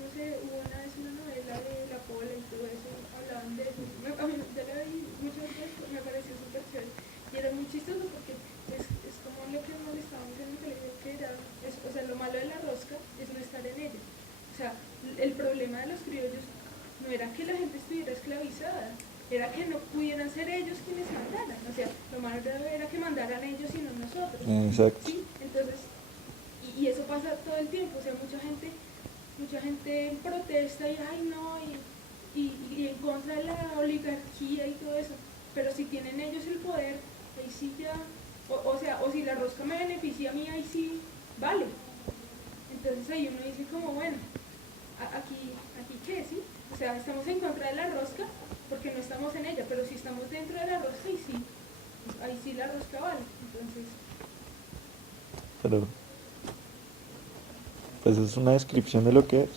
no sé, hubo una vez una novela de La Pola y todo eso, hablaban de eso. A mí ya la vi muchas veces, me pareció súper chévere. Y era muy chistoso porque es como lo que molestábamos en el colegio, que era, o sea, lo malo de la rosca es no estar en ella. O sea, el problema de los criollos no era que la gente estuviera esclavizada, era que no pudieran ser ellos quienes mandaran. O sea, lo malo era que mandaran ellos y no nosotros. Exacto. ¿Sí? Entonces, y eso pasa todo el tiempo. O sea, mucha gente protesta y ay no, y en contra de la oligarquía y todo eso. Pero si tienen ellos el poder, ahí sí ya, o si la rosca me beneficia a mí, ahí sí, vale. Entonces ahí uno dice como, bueno, aquí qué, ¿sí? O sea, estamos en contra de la rosca porque no estamos en ella, pero si estamos dentro de la rosca, ahí sí la rosca vale. Entonces... Pero, pues es una descripción de lo que es.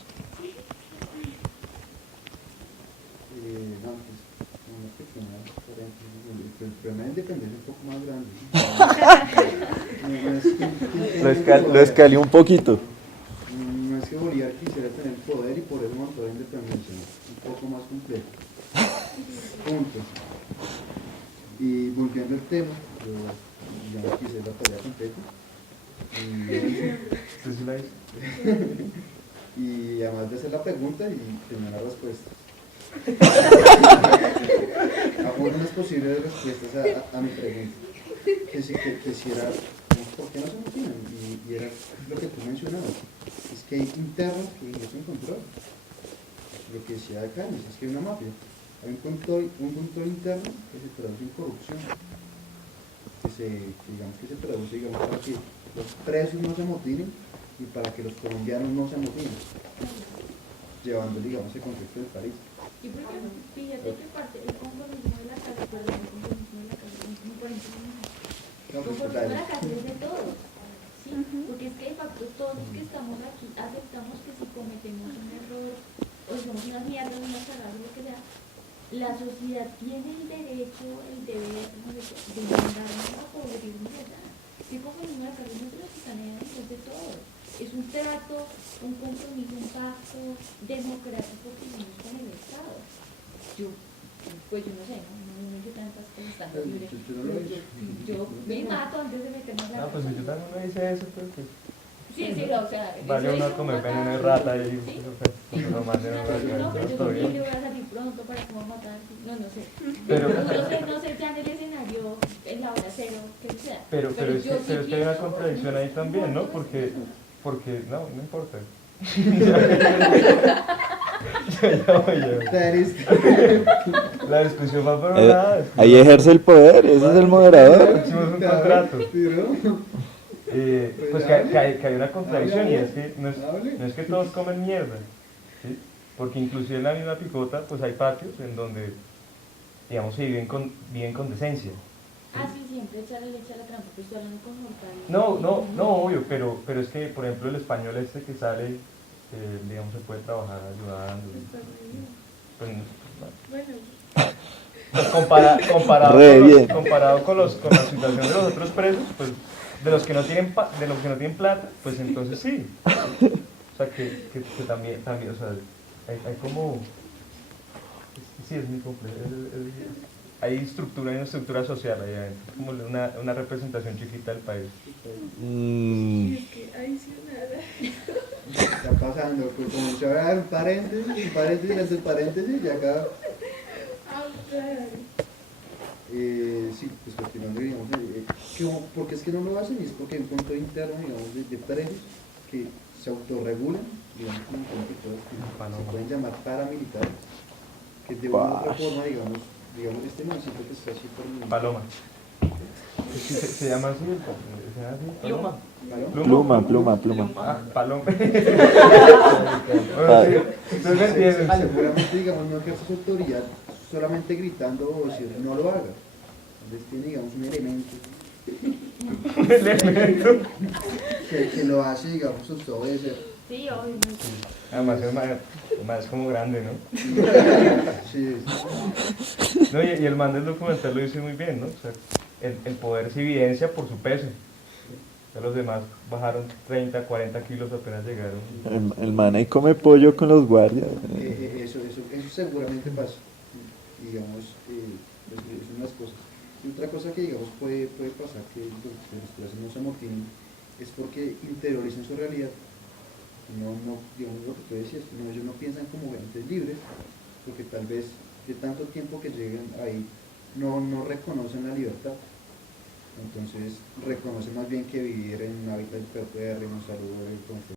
No, pues, una pequeña paréntesis. El problema de independencia es un poco más grande. Lo escalé un poquito. No es que Bolívar quisiera tener poder y por eso montó la independencia, ¿no? Un poco más complejo. Punto. Y volviendo al tema, yo ya no quise la tarea completa. Y además de hacer la pregunta y tener la respuesta. Aún unas posibles respuestas a mi pregunta. Que si era, ¿por qué no se motivan? Y era lo que tú mencionabas. Es que hay internos que ejercen control. Lo que decía de Cañas, es que hay una mafia. Hay un control interno que se traduce en corrupción. Que se traduce, para que los presos no se amotinen y para que los colombianos no se amotinen. Llevando, ese contexto del país. Y porque fíjate que parte el conformismo de la casa, perdón, el conformismo de la casa, por ejemplo, el conformismo de la casa es de todos, ¿sí? Porque es que de facto todos los que estamos aquí aceptamos que si cometemos un error o somos unas mierdas, unas cagadas, lo que sea, la sociedad tiene el derecho, el deber, de mandarnos a podrirnos allá. ¿Qué conformismo de la casa no es de los que están ahí, es de todos? Es un trato, un compromiso, un pacto democrático que tenemos con el Estado. Yo no sé, no hice tantas cosas tan libres. Yo me mato antes de meterme en la No, pues yo también me hice eso, pero pues... Sí, o sea... Vale uno a comer veneno de rata y... Sí. Pues, no más de no, Pero yo todo soy libre, bien. voy a salir pronto para cómo matar. No sé. Pero- No sé ya en el escenario, en la hora cero, que sea. Pero es yo que hay una quiero- contradicción ahí también, ¿no? Porque no importa. La discusión va por un lado. Ahí ejerce el poder, ese es el moderador. Hicimos un contrato. Pues que hay una contradicción y es que no es que todos comen mierda, ¿sí? Porque inclusive en la misma picota pues hay patios en donde, digamos, se viven con decencia. Ah, sí, siempre echarle leche a la trampa, pues estoy hablando con mortal. No, obvio, pero es que, por ejemplo, el español este que sale, digamos, se puede trabajar ayudando. Pues, pues comparado con la situación de los otros presos, pues de los que no tienen plata, pues entonces sí. O sea, que también, o sea, hay como... Sí, es muy complejo. Hay una estructura social ahí adentro, como una representación chiquita del país. Es que ahí sí nada. está pasando, pues como se va a dar un paréntesis, entre paréntesis, y acá, sí, pues continuando, digamos, porque es que no lo hacen, y es porque hay un punto interno, digamos, de precios que se autorregulan, digamos, como que se pueden llamar paramilitares, que de una u otra forma, digamos, este municipio que está así por mi... Paloma. ¿Se llama así? ¿Se llama así? Pluma. Pluma. Ah, Paloma. Pa- Ustedes me entienden. Seguramente, digamos, no ejerce su autoridad solamente gritando o decir no lo haga. Entonces tiene, digamos, un elemento que lo hace, digamos, usted obedecer. Sí, obviamente. Además es más como grande, ¿no? Sí. No, y el man del documental lo dice muy bien, ¿no? O sea, el poder se evidencia por su peso. O sea, los demás bajaron 30, 40 kilos apenas llegaron. El man ahí come pollo con los guardias. Eso seguramente pasa. Digamos, pues, es unas cosas. Y otra cosa que, digamos, puede pasar que los clases no se amotinen es porque interiorizan su realidad. No, digamos lo que tú decías, ellos no piensan como gentes libres, porque tal vez de tanto tiempo que lleguen ahí no reconocen la libertad. Entonces reconocen más bien que vivir en un hábitat perpérrimo, insalubre, con